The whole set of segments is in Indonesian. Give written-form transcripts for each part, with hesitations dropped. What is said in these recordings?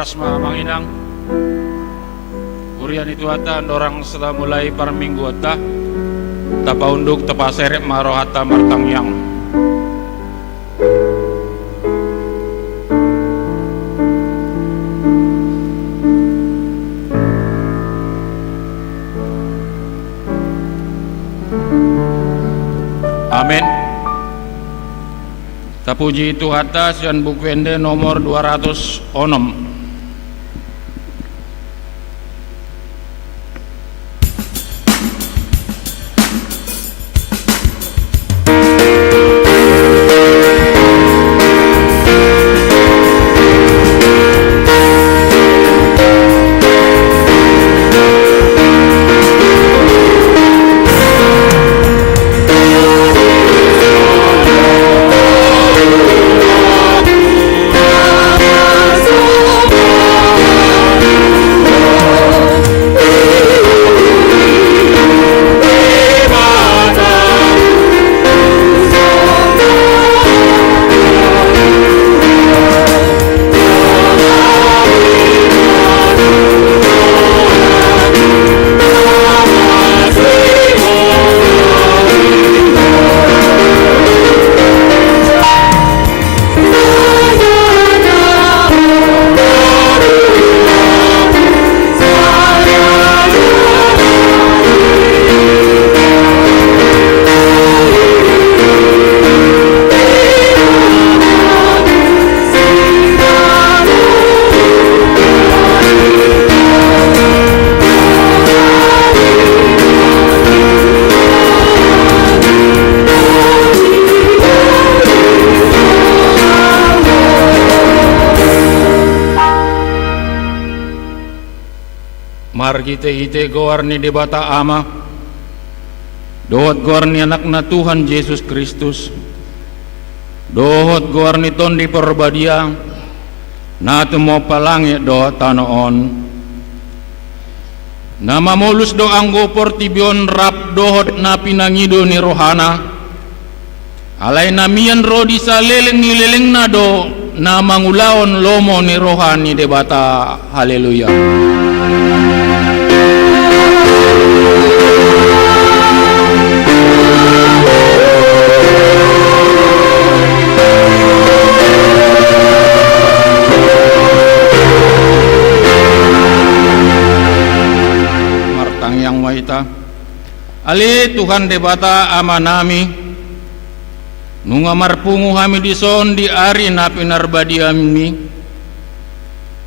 paras manginang. Urian itu hata orang setelah mulai par minggu hata tapaunduk tapaserek maro hata martangyang. Amin. Tapuji itu atas dan buku ende nomor 206. Mar kita goar ni debata ama dohot goar ni anak na Tuhan Yesus Kristus dohot goar ni ton di perbadia na tumo palangi dohot tanoon na mamulus do anggo portibion rap dohot na pinangido ni rohana alay na miyan rodi sa leleng ni leleng na do na mangulaon lomo ni rohani debata. Haleluya. Yang waita ali Tuhan debata ama nami nunga marpungu hami dison di ari na pinarbadi ami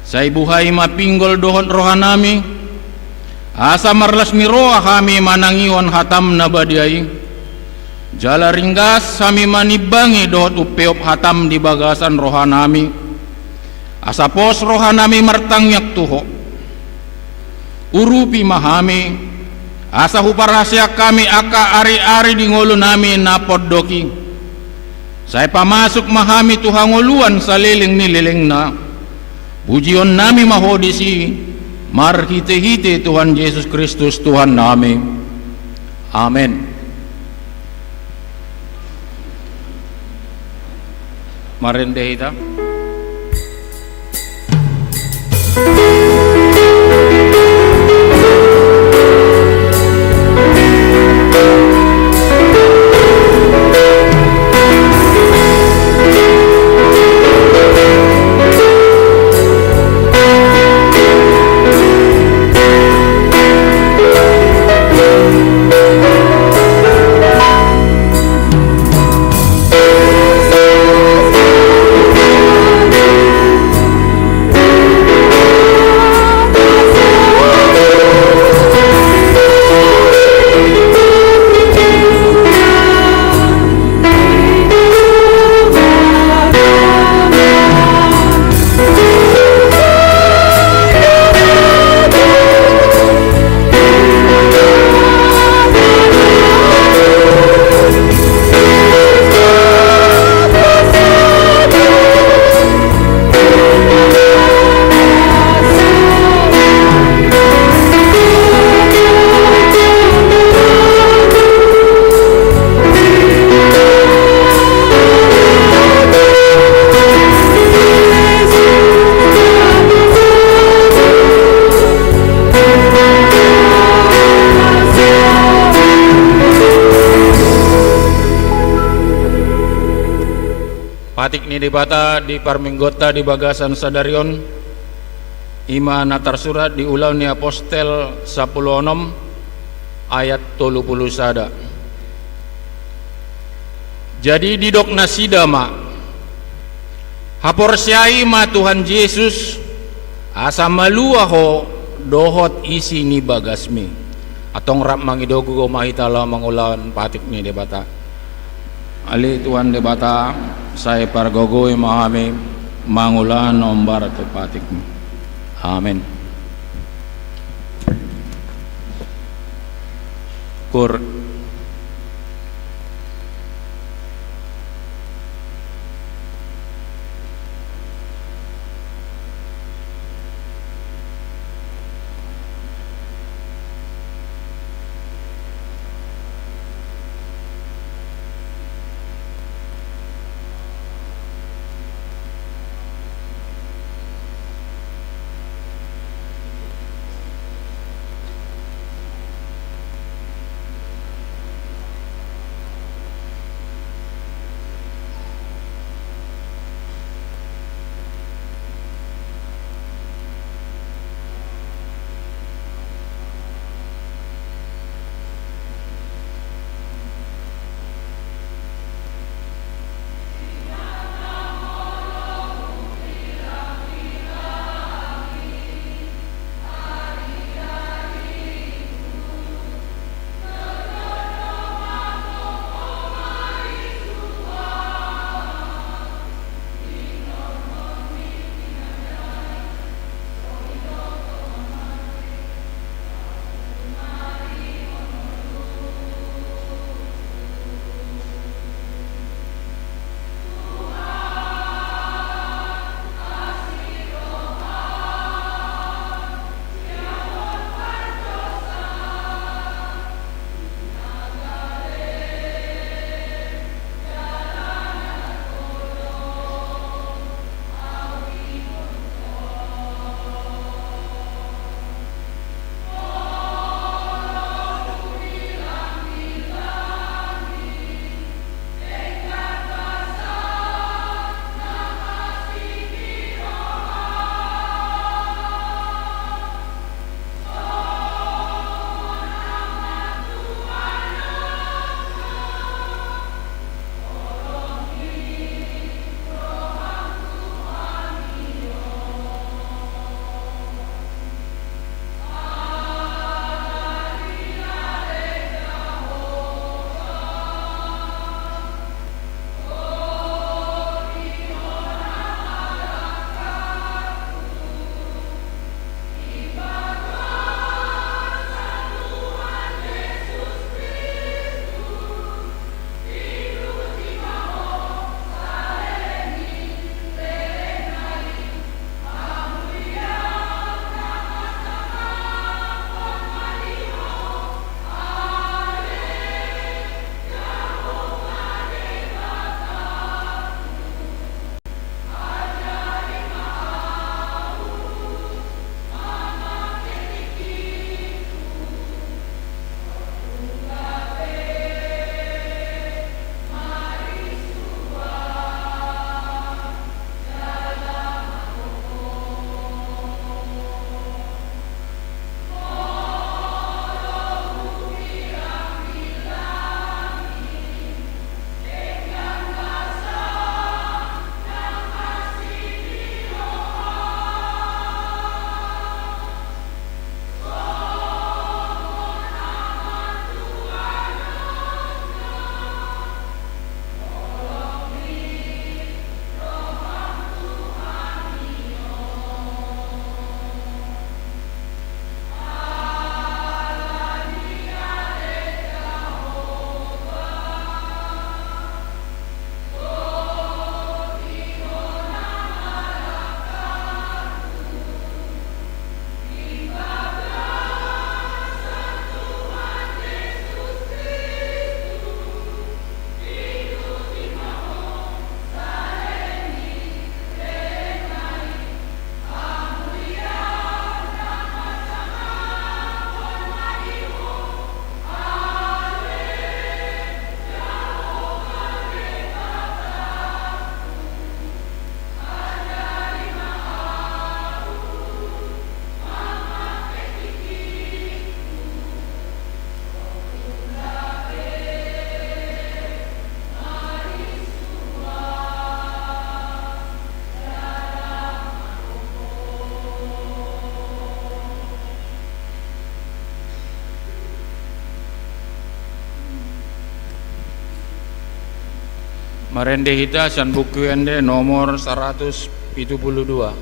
say buhay mapinggol dohon rohanami asa marlas miroa kami manangiwan hatam na badiay jala ringgas kami manibangi dohot upeop hatam di bagasan rohanami asa pos rohanami martangyak tuho urupi mahami asa huparasya kami aka ari-ari di ngolo nami na poddoki saya pamasuk mahami tuhangoluan sa leleng ni leleng na bujion nami mahodisi marhite-hite Tuhan Yesus Kristus Tuhan nami. Amen. Marende hita patik ni debata di parminggota di bagasan sadarion ima natar surat di ulau ni apostel 16 ayat 30 sada. Jadi didok nasida ma hapor syai ma Tuhan Yesus asa malua ho dohot isi ni bagasmi atong rap mangidogo go mahitala mangulan patik ni debata. Ali Tuhan debata saya pargogoy mahami mangulan nombar tu patik ni. Amin. Kur Marende hita san buku ende nomor 172.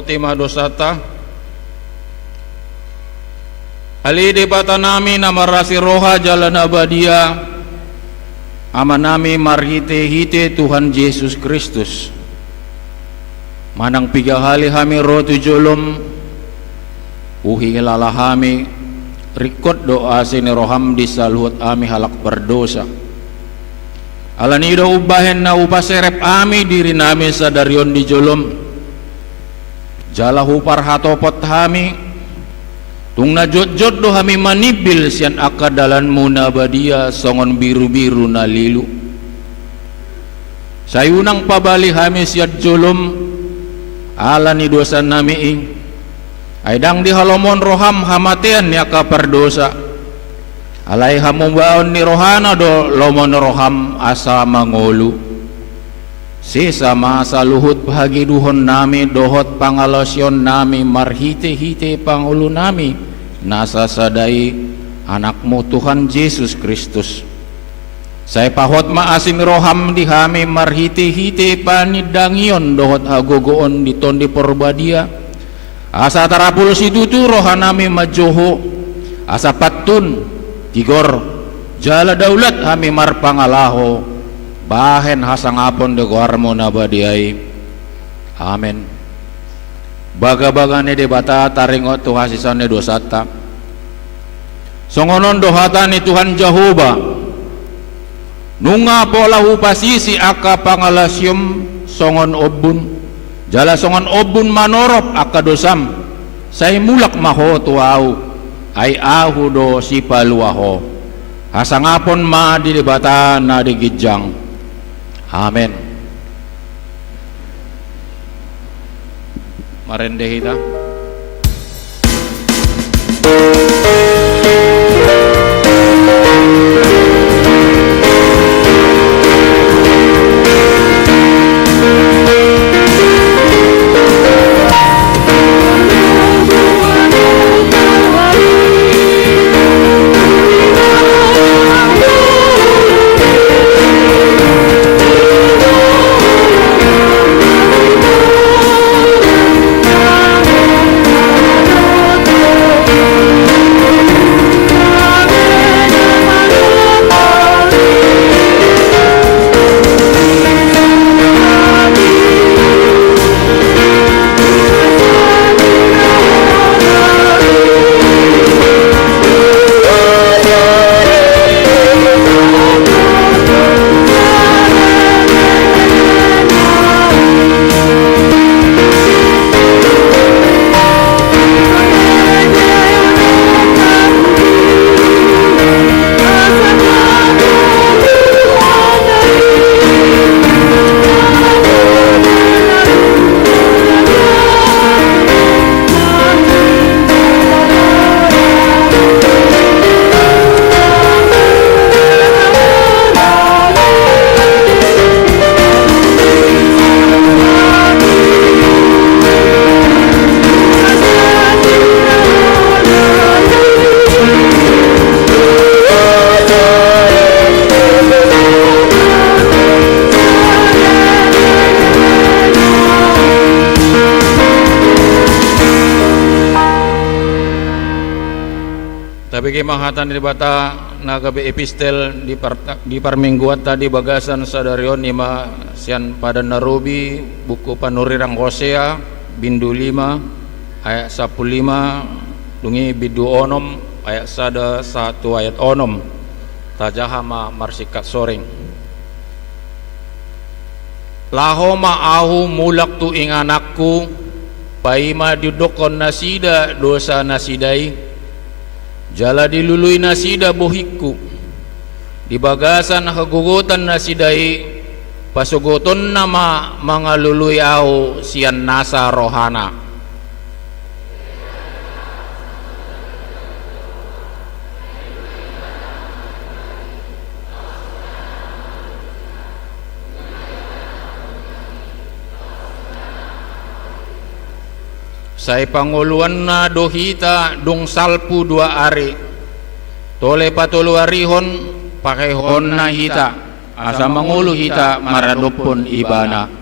Tima dosata Ali debata nami namarasi roha jalan abadia amanami marhite hite Tuhan Yesus Kristus manang piga hali hami rotu jolom uhi lalahami rikot doa sini roham disaluhut ami halak berdosa alanido ubahen na upaserep ami diri nami sadarion di jolom jalahu parhatopot hami tung na jod-jod do hami manibil sian akadalan muna badia songon biru-biru na lilu sayunang pabali hami siat jolom ala ni dosa nami ing aidang di halomon roham hamatean ni akapar dosa alai hamumbaon ni rohana do lomon roham asa mangolu sisa masa luhut bahagi duhon nami dohot pangalosyon nami marhite-hite pangulu nami nasa sadai anakmu Tuhan Yesus Kristus saya pahot maasim roham di hami marhite-hite panidangion dohot hagogoon di tondi porbadia asa tarapul situtu rohanami majoho asa patun tigor jala daulat hami marpangalaho bahen hasangapon de guarmo nabadiai amen baga-bagane debata taringot tu hasisane dosata songonon dohatani Tuhan Jehovah nunga pola upasisi aka pangalasyum songon obun jala songon obun manorop aka dosam say mulak maho tuau ay ahu do sipaluaho hasangapon ma di debata na digijang amen marende hita bagi mahatan di bata nagabe epistel di parmingguan tadi bagasan sadarion ima sian pada narubi buku panurirang Hosea bindu 5 ayat 15 dungi bidu onom ayat sada 1 ayat onom tajahama marsikat soring lahoma ahu mulak tu ing anakku paima didokon nasida dosa nasidai jala dilului nasida bohikku di bagasan hagugutan nasidai pasugoton nama mangalului au sian nasa rohana Sai panguluan na dohita dong salpu 2 ari tole patulu arihon pakai hon na hita asa mangulu hita maradopon ibana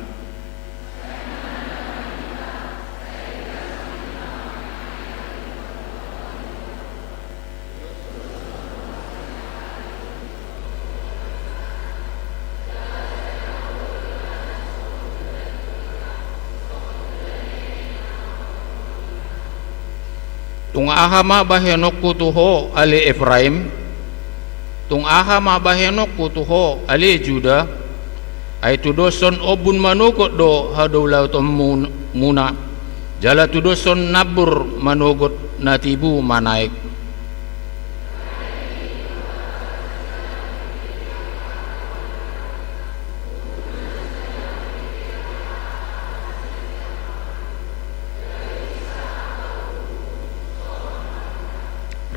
tung ahama bahenok kutuho ali Efraim tung ahama bahenok kutuho ali Juda ay tudoson obun manukot do hadulaw muna jala tudoson nabur manugot natibu manaik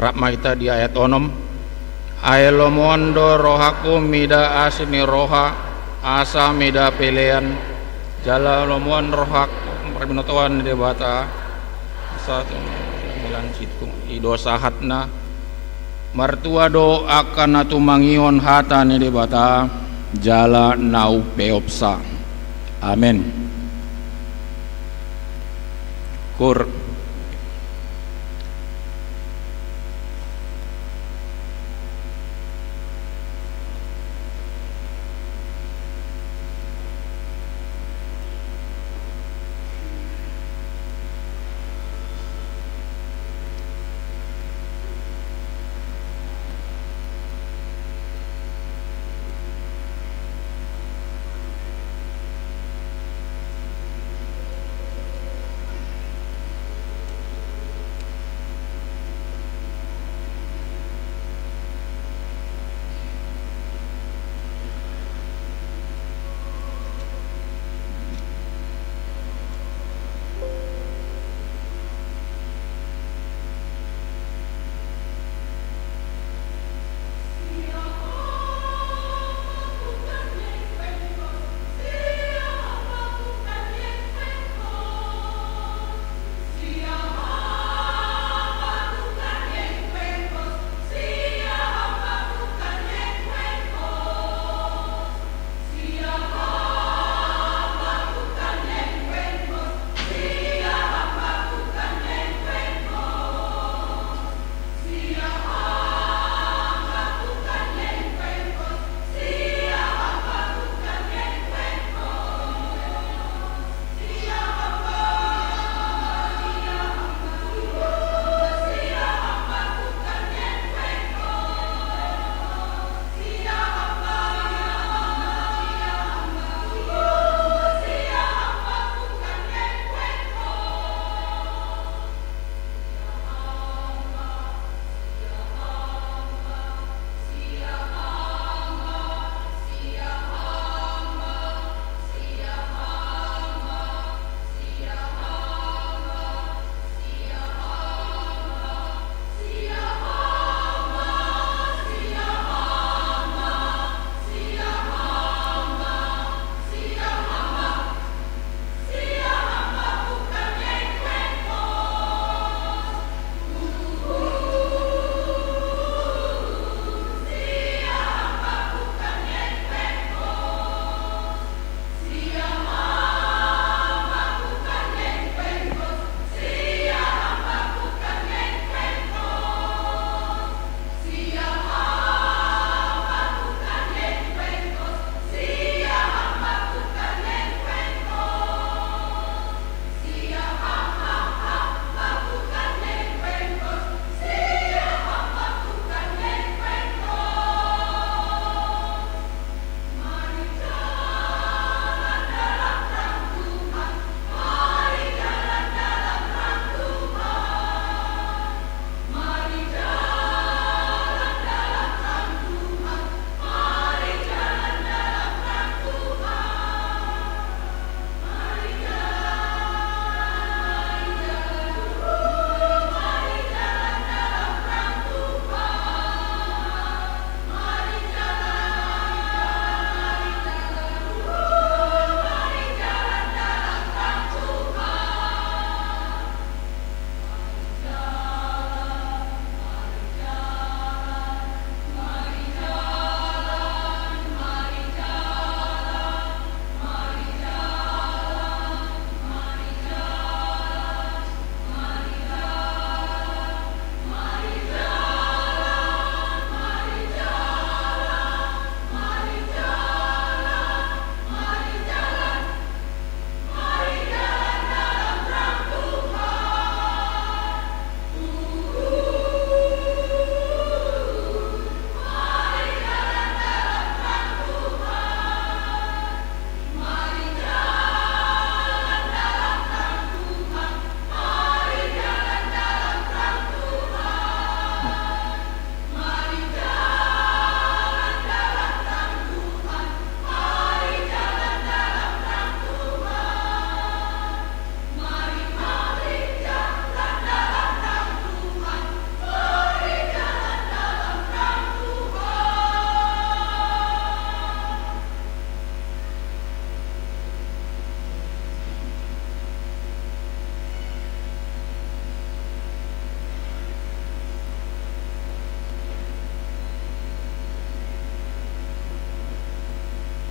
Rakma kita di ayat onom aelomondo rohaku mida asini roha asa mida pelean jala lomon rohak perbinotawan di bata satu bulan situ idosahatna martua do akan atu mangion hata ni di bata jala nau peopsa amin kur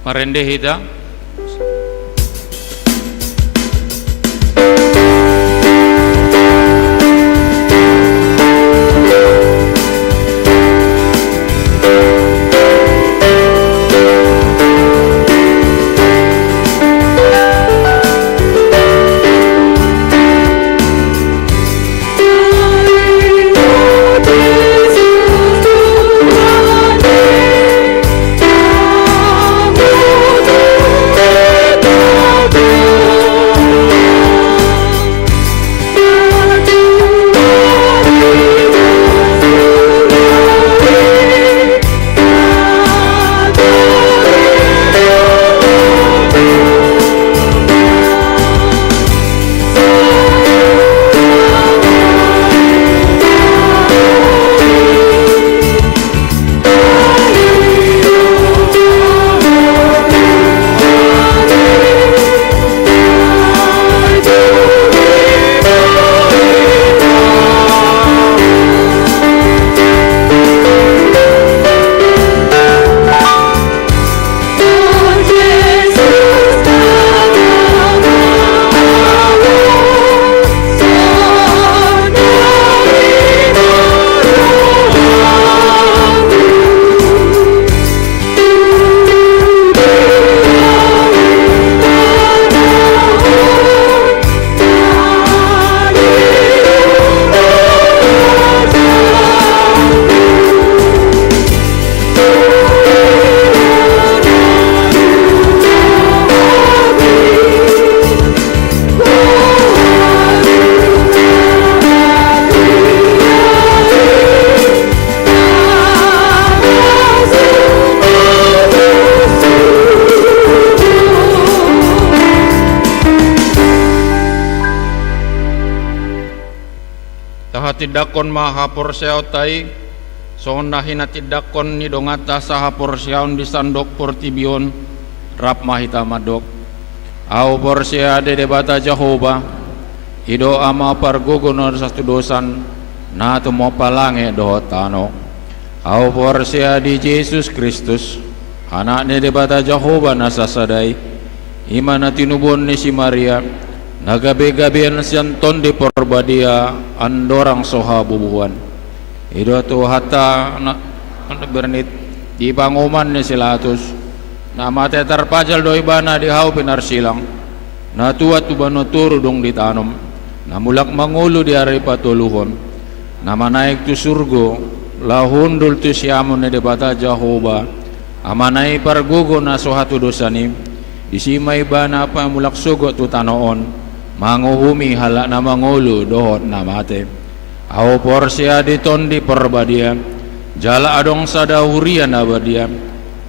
Marende hita. Tidakon mahapor siyaw tay so nahina tidakon ni dongata sa hapor siyaw di sandok portibion rap mahita madok au por siya de debata Jehovah ido ama pargugunor sa tudosan na tumopalange do tano au por siya di Jesus Kristus anak ni debata Jehovah nasasaday ima na tinubon ni si Maria nagabi-gabian siyanton di porbadia andorang soha bubuhan ido tu hata bernit di panguman ni silatus na mate terpajal do ibana di hau pinar silang na tuat tubano turu dong ditanom na mulak mangulo di hari patuluhon na manaik tu surgo lahundul tu siamun ni debata Jehovah amanai pargugo na soha tu dosani isimay bana pa mulak sugo tu tanoon manguhumi halak na mangulu dohot na mate au porsia diton di perbadia jala adong sada huria na badia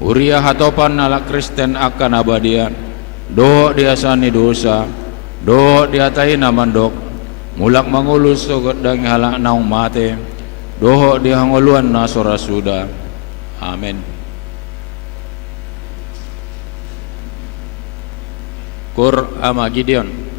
huria hatopan nala Kristen akan abadia dohot dia sani dosa dohot dia tai na mandok mulak mangulu sugot dang halak naung mate dohot dia nguluan na sorasuda amin. Kur ama Gideon.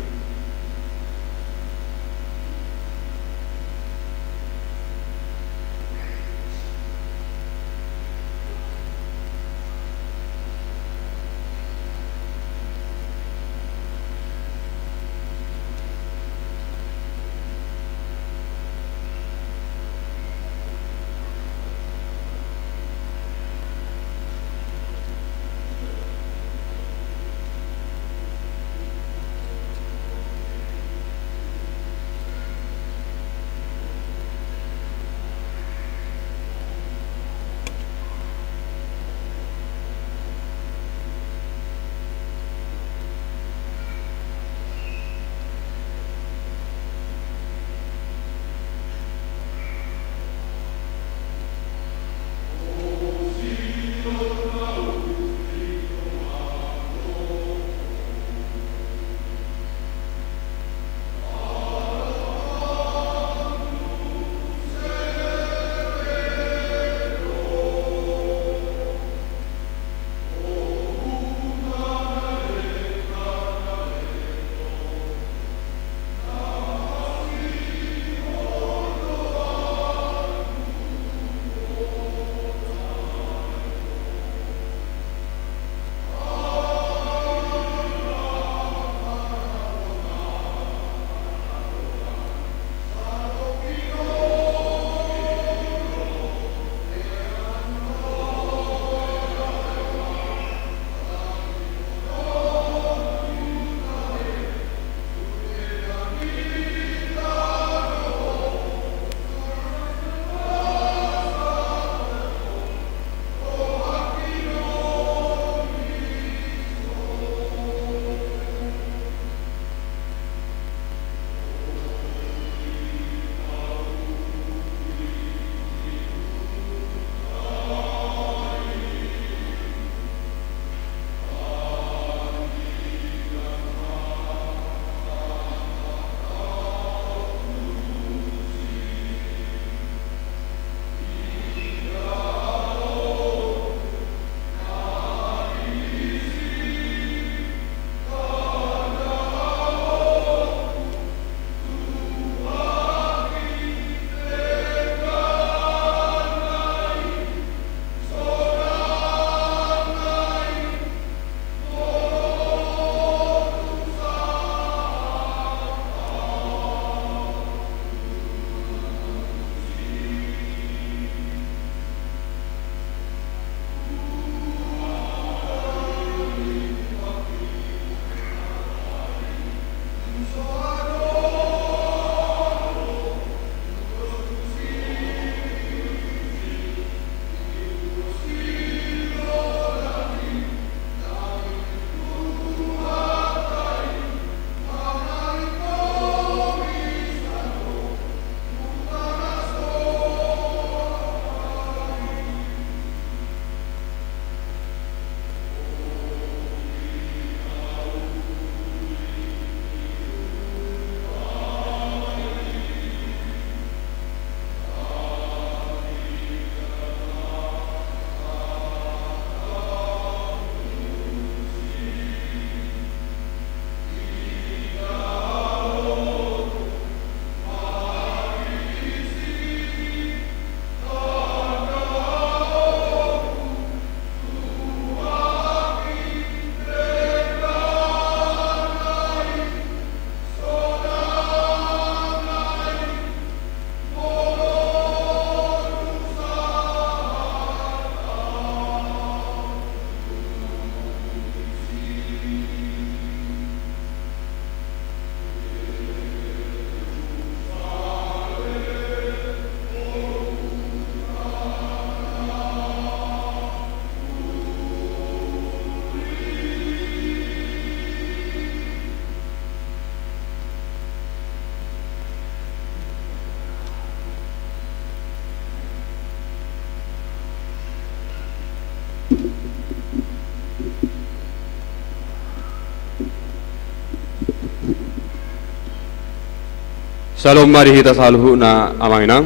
Salom mari kita saluhu na amanginang.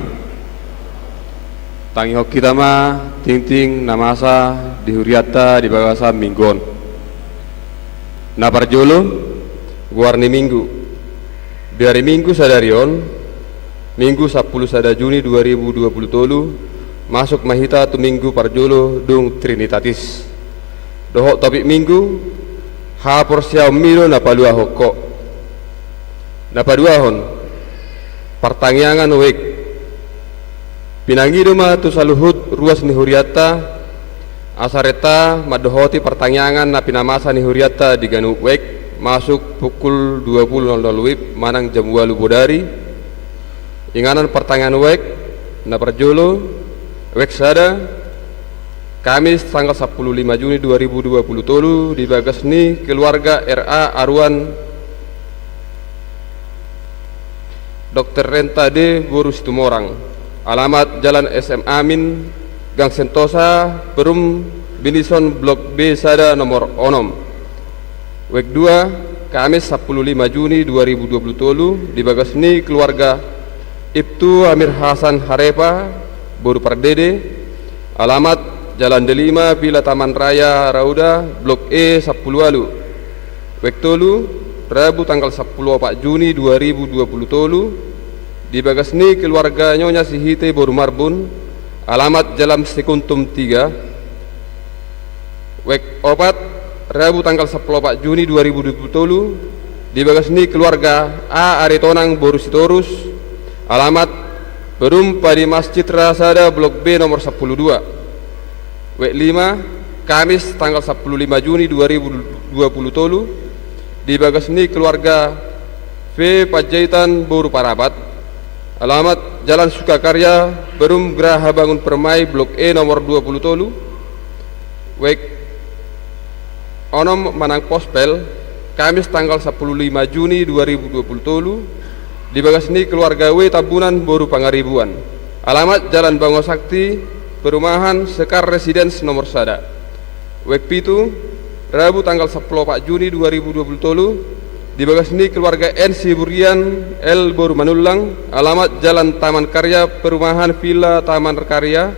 Tangi hok kita ma ting namasa dihuriata di bagasa minggon. Na parjolo guarni minggu. Di hari Minggu sadarion Minggu 10 sada Juni 2020 masuk mahita tu minggu parjolo dung Trinitatis. Dohok topik minggu ha porsia milo na palua hokko. Na paduahon pertanyaan wek pinangido ma tu saluhut ruas ni huriata asareta madohoti pertanyaan na pinamasa ni huriata di ganu wek masuk pukul 20.00 wib manang jam 8 bodari inganan pertanyaan wek na perjolo wek sada Kamis tanggal 15 Juni 2020 di Bagasni keluarga RA Arwan Dr. Renta D. Boru Situmorang, alamat Jalan SM Amin, Gang Sentosa, Perum, Binison, Blok B, Sada, nomor 6. Wek 2, Kamis 15 Juni 2020 di Bagasni keluarga Ibtu Amir Hasan Harepa, Boru Pardede, alamat Jalan D5, Villa Taman Raya Rauda, Blok E, 10 Alu. Wek 3, Rabu tanggal 14 Juni 2020 di Bagasni keluarga Nyonya Sihite Boru Marbun, alamat Jalan Sekuntum 3. Wek 4 Rabu tanggal 14 Juni 2020 di Bagasni keluarga A Aritonang Boru Sitorus, alamat Berum Padi Masjid Rasada Blok B nomor 102. Wek 5 Kamis tanggal 15 Juni 2020 di Bagasni keluarga V Pajaitan Boru Parabat, alamat Jalan Sukakarya Berum Geraha Bangun Permai Blok E nomor 20 Wek onom Manang Pospel Kamis tanggal 15 Juni 2020 di Bagasni keluarga W Tabunan Boru Pangaribuan, alamat Jalan Bango Sakti Perumahan Sekar Residence nomor sada. Wek 7 Rabu tanggal 14 Juni 2020 di Bagasni keluarga N Siburian L Boru Manulang, alamat Jalan Taman Karya Perumahan Villa Taman Karya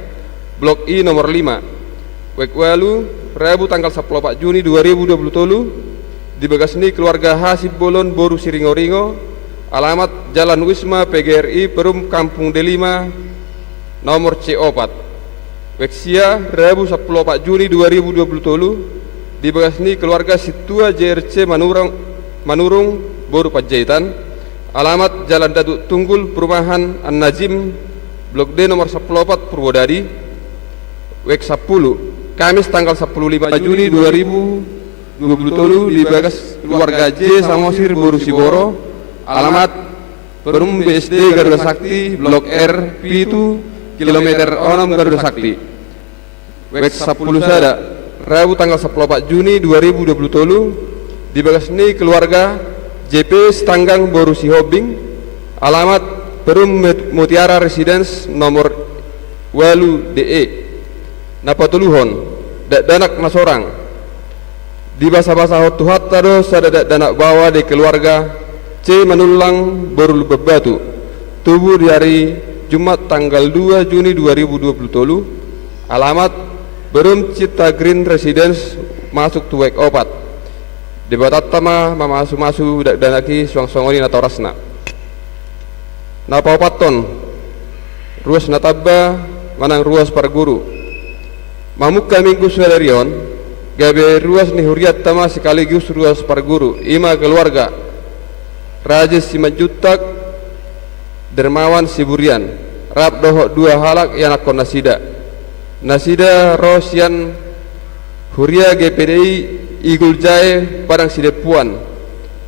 Blok I nomor 5. Wek 8 Rabu tanggal 14 Juni 2020 di Bagasni keluarga Hasib Bolon Boru Siringo-ringo, alamat Jalan Wisma PGRI Perum Kampung D5 nomor C4. Wek sia Rabu 14 Juni 2020 di Bagasni keluarga Situa JRC Manurung Boru Pajaitan, alamat Jalan Daduk Tunggul Perumahan An-Najim Blok D nomor 14 Purwodadi. Wek 10 Kamis tanggal 15 Juni 2020 di Bagas keluarga J Samosir Boru Siboro, alamat Perum BSD Garuda Sakti Blok R Pitu kilometer 6 Garuda Sakti. Wek 10 sada Rabu tanggal 14 Juni 2020 di Bagasni keluarga JP Stanggang Boru Sihobing, alamat Perum Mutiara Residence nomor 8 DE Napatuluhon danak nasorang di basa-basa hotuhat tado sada danak bawa di keluarga C Manulang Boru Bebatu, tubuh di hari Jumat tanggal 2 Juni 2020, alamat Berum Cipta Green Residence masuk tu wek opat di batatama mamasu-masu danaki suang-suangoni na torasna na paupaton ruas natabba manang ruas parguru mamukka minggu sadarion gabe ruas ni huriat tama sekaligus ruas parguru ima keluarga Rajes Simanjutak Dermawan Siburian rap dohok 2 halak yang akon Nasida Rosian Huria GPDI Igul Jae Padang Sidepuan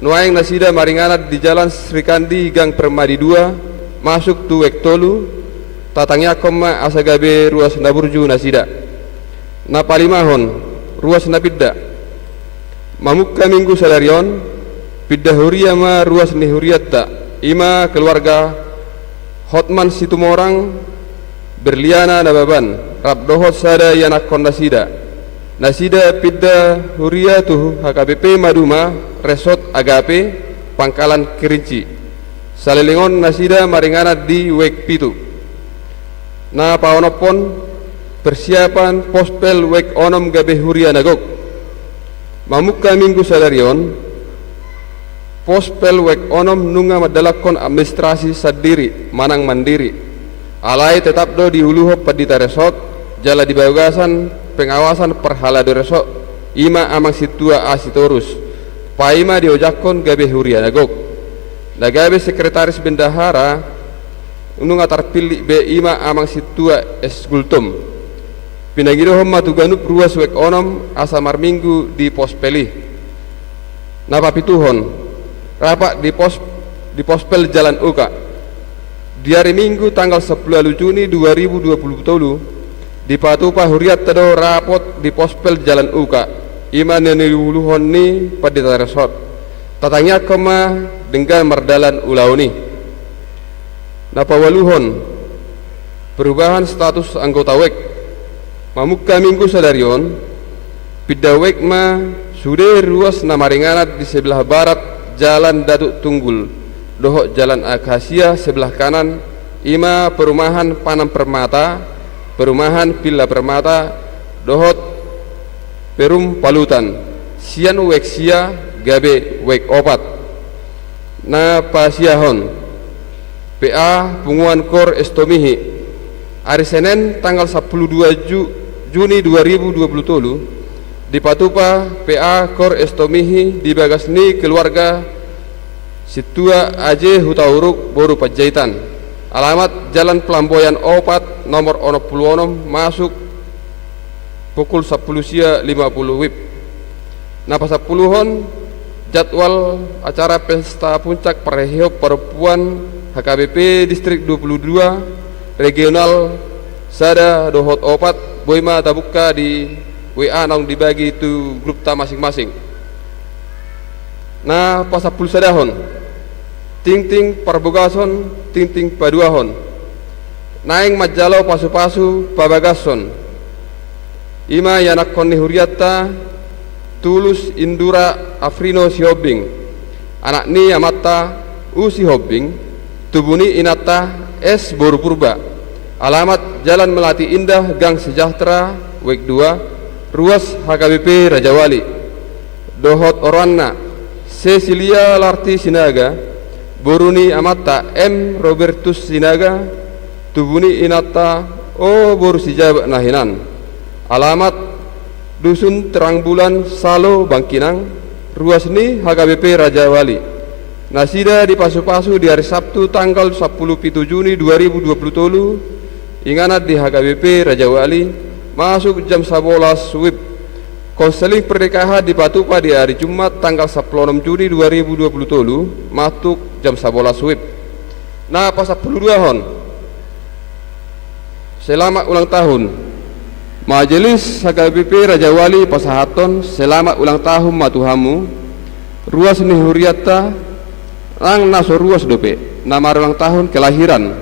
Nuaing Nasida Maringanat di Jalan Srikandi Gang Permadi 2 masuk tu wek tolu tatangnya koma asagabe ruas naburju Nasida Napalimahon ruas napidda mamukka minggu sadarion pidda Huria ma ruas ni Huriatta ima keluarga Hotman Situmorang Berliana Nababan rap dohot sada yanak kon Nasida pidda Huria tuh HKBP Maduma Resort Agape Pangkalan Kerinci salilingon nasida maringana di wek pitu. Na paonopon persiapan pospel wek onom gabe huria nagok. Mamuka minggu sadarion pospel wek onom nunga madalakon administrasi sadiri manang mandiri. Alai tetap do di huluho padita resort jala di bagasan pengawasan perhala do resort ima amang situa asitorus. Paima diojakon gabe huria nagok. Nagabe sekretaris bendahara unung terpilih be ima amang situa esgultum. Pinagirohom matuganup ruas wek onom asamar minggu di pospeli. Napapituhon rapat di pospel Jalan Uka. Di hari Minggu tanggal 10 Juni 2020 di Patupa Huriat tedo rapot di pospel Jalan Uka. Iman yang niluhon ni padita resort tatangnya koma dengan merdalan ulauni. Napawaluhon perubahan status anggota WEK mamuka minggu sadarion pida WEK ma sudah ruas namaringanat di sebelah barat Jalan Datuk Tunggul dohok Jalan Akasia sebelah kanan ima perumahan Panam Permata perumahan Villa Permata dohot Perum Palutan sian wek sia gabe wek opat na pasiahon PA punguan kor estomihi hari Senin tanggal 12 Juni 2020 di Patupa PA kor estomihi di bagasni keluarga situa Aje Hutauruk Boru Pajaitan alamat Jalan Pelamboyan Opat nomor 26 masuk pukul 10.50 WIB. Napa 10-on jadwal acara pesta puncak perhiop perempuan HKBP Distrik 22 Regional Sada Dohot Opat Boima tabuka di WA nang dibagi itu grup ta masing-masing. Nah pas 10 sadahon ting perbogason ting paduahon naing majalo pasu-pasu pabagason ima yanak konni huriata Tulus Indura Afrino Sihobing anak ni amata usi Hobing tubuni inata S Boru Purba alamat Jalan Melati Indah Gang Sejahtera Wek 2 ruas HKBP Rajawali dohot Orwana Cecilia Larti Sinaga Boruni amata M Robertus Sinaga tubuni inata O Boru Sijab Nahinan alamat Dusun Terang Bulan Salo Bangkinang ruas ni HKBP Rajawali nasida di pasu-pasu di hari Sabtu tanggal 10 Juni 2020 inganat di HKBP Rajawali masuk jam 11 WIB konseling pernikahan di Patupa di hari Jumat tanggal 16 Juni 2020 masuk jam 11 WIB. Nah pas 12 hon selamat ulang tahun Majelis HKBP Rajawali Pasahaton selamat ulang tahun matuhamu ruas ni huriata nang naso ruas dope nama ulang tahun kelahiran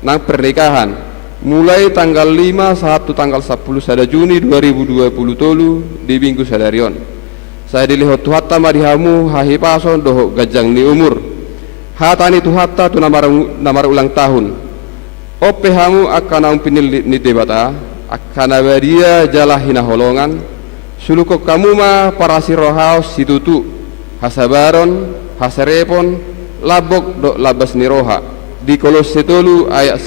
nang pernikahan mulai tanggal 5 Sabtu tanggal 10 sada Juni 2020 tolu di minggu sadarion saya dilihat tuhatta madihamu hahi pason doho gajang ni umur hatani tuhatta tu nama ulang tahun opehamu akan ang pinil ni debata akan abadia jalah hina holongan sulukok kamu ma parasi rohaus situtu hasabaron hasarepon labok do labas niroha di kolos setolu ayat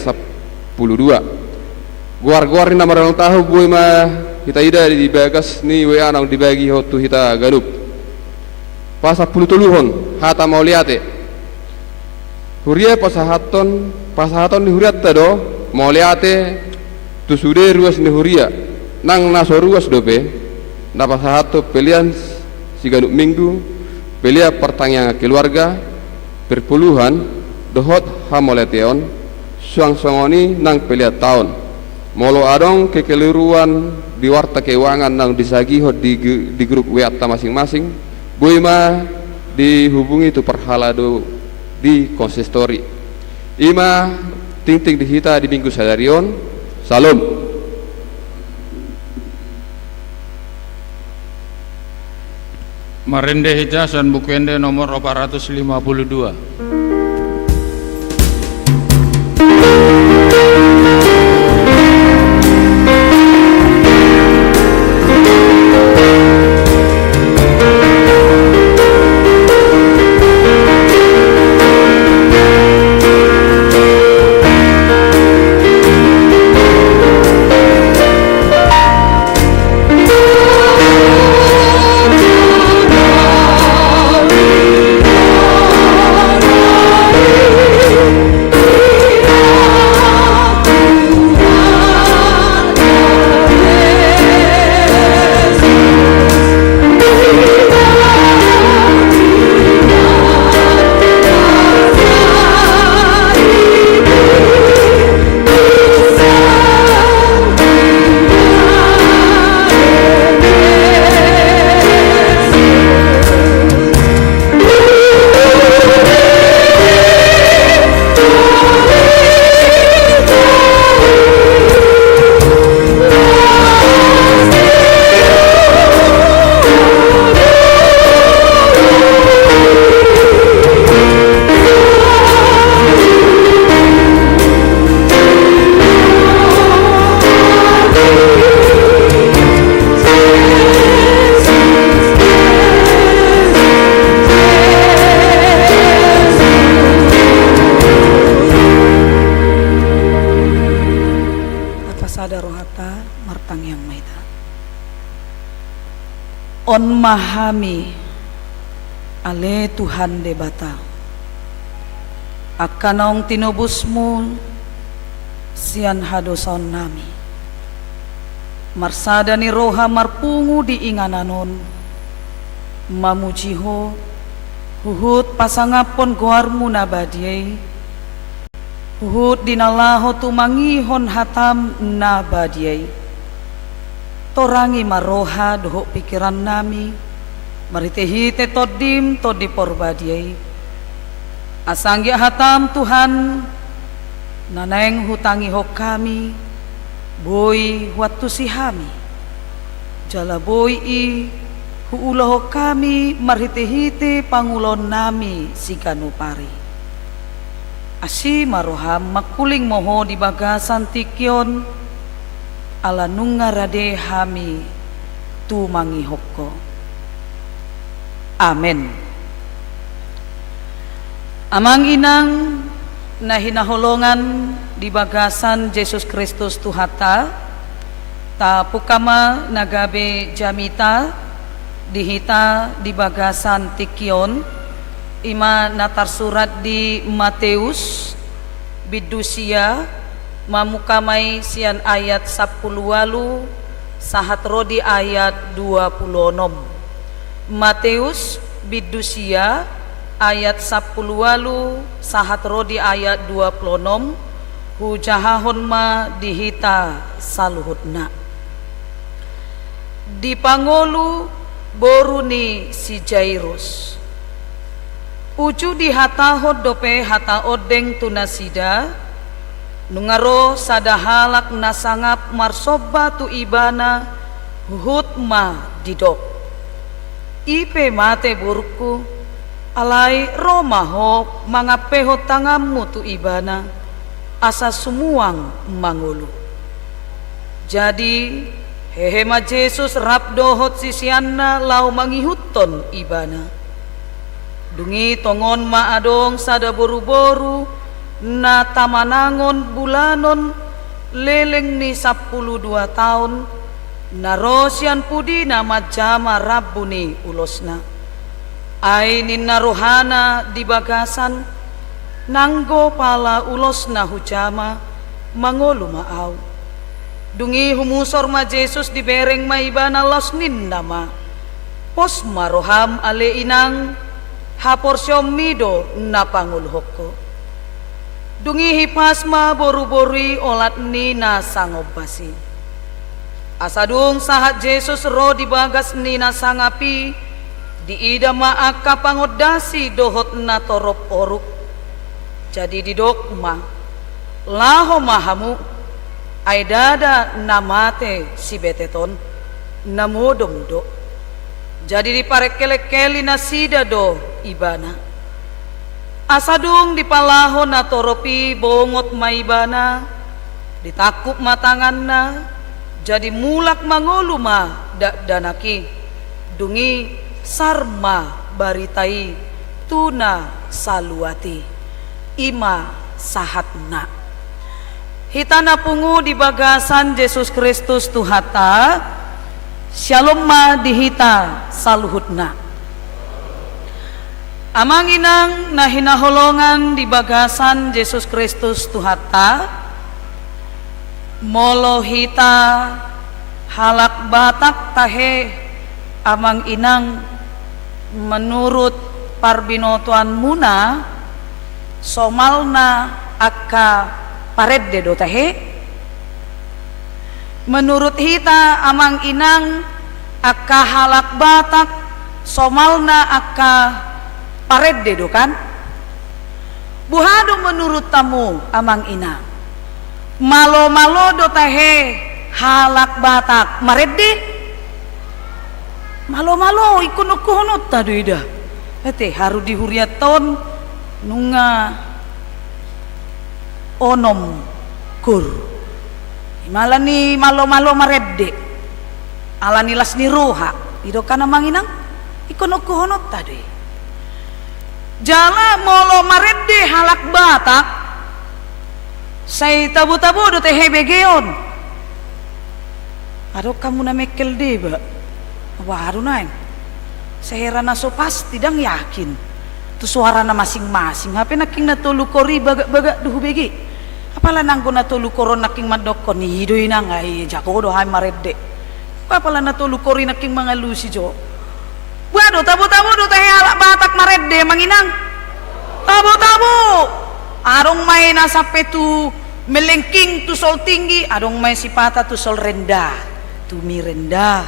12 guar-guar ni nama orang tahu gue ma kita ida di bagas ni WA nang dibagi hotu kita ganup pas 10 tuluhon hata mau liate huria pasahaton ni huriat do mau liate tu sudah ruas ni huria nang naso ruas dope napa sahato pilihan si ganuk minggu pelia pertanyaan keluarga perpuluhan dohot hamoleteon suang songoni nang pelia tahun molo adong kekeliruan di warta keuangan nang disagihot di grup WA masing-masing boima dihubungi tu perhalado di konsistori ima ting dihita di minggu sadarion Salam. Marende Hijasan Bukende nomor 452. On mahami ale Tuhan debata akanong tinubusmu sian hadoson nami marsada ni roha marpungu di ingananon mamujiho huhut pasangapon goarmu nabadiay huhut dinalaho tumangihon hatam nabadiay torangi maroha doho pikiran nami maritehite todim todi porbadiay asanggi hatam Tuhan naneng hutangi ho kami boy watu sihami jala boy i huulaho kami marhite-hite pangulon nami siganu pari asi maroham makuling moho di bagasan tikyon ala nungarade hami tu mangihokko. Amen. Amang inang na hinaholongan di bagasan Jesus Kristus Tuhata ta pukama nagabe jamita dihita di bagasan tikyon ima natarsurat di Mateus bidusia mamukamay sian ayat 10 sahat rodi ayat 26 Mateus bidusia ayat 10 sahat rodi ayat 26 hujahahon ma dihita saluhutna di pangolu boru ni si Jairus uju di hatahod dope hata odeng tunasida nungaro sadahalak nasangap marsoba tu ibana huhut ma didok ipe mate burku alai romaho mangapeho tangammu tu ibana asa sumuang mangulu jadi hehema Jesus rap dohot sisianna lau mangihuton ibana dungi tongon ma adong sada boru-boru na tamanangon bulanon leleng ni 12 tahun narosian pudi na majama rabbuni ulosna ainin narohana di bagasan nanggo pala ulosna hujama mangolu maaw dungi humusor ma Jesus di bereng maibana losnin nama pos maroham ale inang haporsyom mido na pangulhoko dungi hipasma boru-bori olat ni na sangobasi asadung sahat Jesus ro di bagas ni na sangapi di ida maaka pangodasi dohot na torop oruk jadi didok ma laho mahamu ay dada namate si beteton namodom do jadi di parekele-keli na sida do ibana asadung dipalaho na toropi bongot maibana ditakup matangan na jadi mulak mangolu ma danaki dungi sarma baritai tuna saluati ima sahatna hitana pungu di bagasan Jesus Kristus Tuhata shalom ma dihita saluhutna amang inang na hinaholongan di bagasan Jesus Kristus Tuhata molohita halak batak tahe amang inang menurut parbinotuan muna somalna akka paredde do tahe menurut hita amang inang akka halak batak somalna akka paredde do kan buhado menurut tamu amang ina malo-malo do tahe halak batak maredde malo-malo ikunukuhunot tado ida ete haru dihuriaton nunga onom kur malani malo-malo maredde alani lasni roha ido kan amang inang ikunukuhunot tado jala molo maredde halak batak say tabu-tabu do tehe begeon ado kamu na mekel deba Baru nain. Seherana so pasti dang yakin. Tu suarana masing-masing. Hape naking natulu kori baga duhu begi. Apala nangko natulu koron naking madokon ni hidoy na nga jako do hay maredde. Apala natulu kori naking mga lusi jo. Wado tabo-tabo do tahe halak batak maredde manginang. Tabo-tabo. Arong may nasa petu melengking tu sol tinggi, arong may sipata tu sol rendah. Tumi rendah.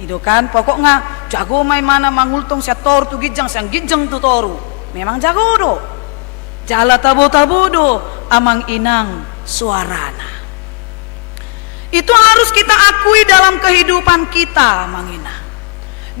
Itu kan pokok nga jago may mana mangultong siya tor tu gijang siang gijang tu toru. Memang jago do. Jala tabo-tabo do amang inang suarana. Itu harus kita akui dalam kehidupan kita, amang inang.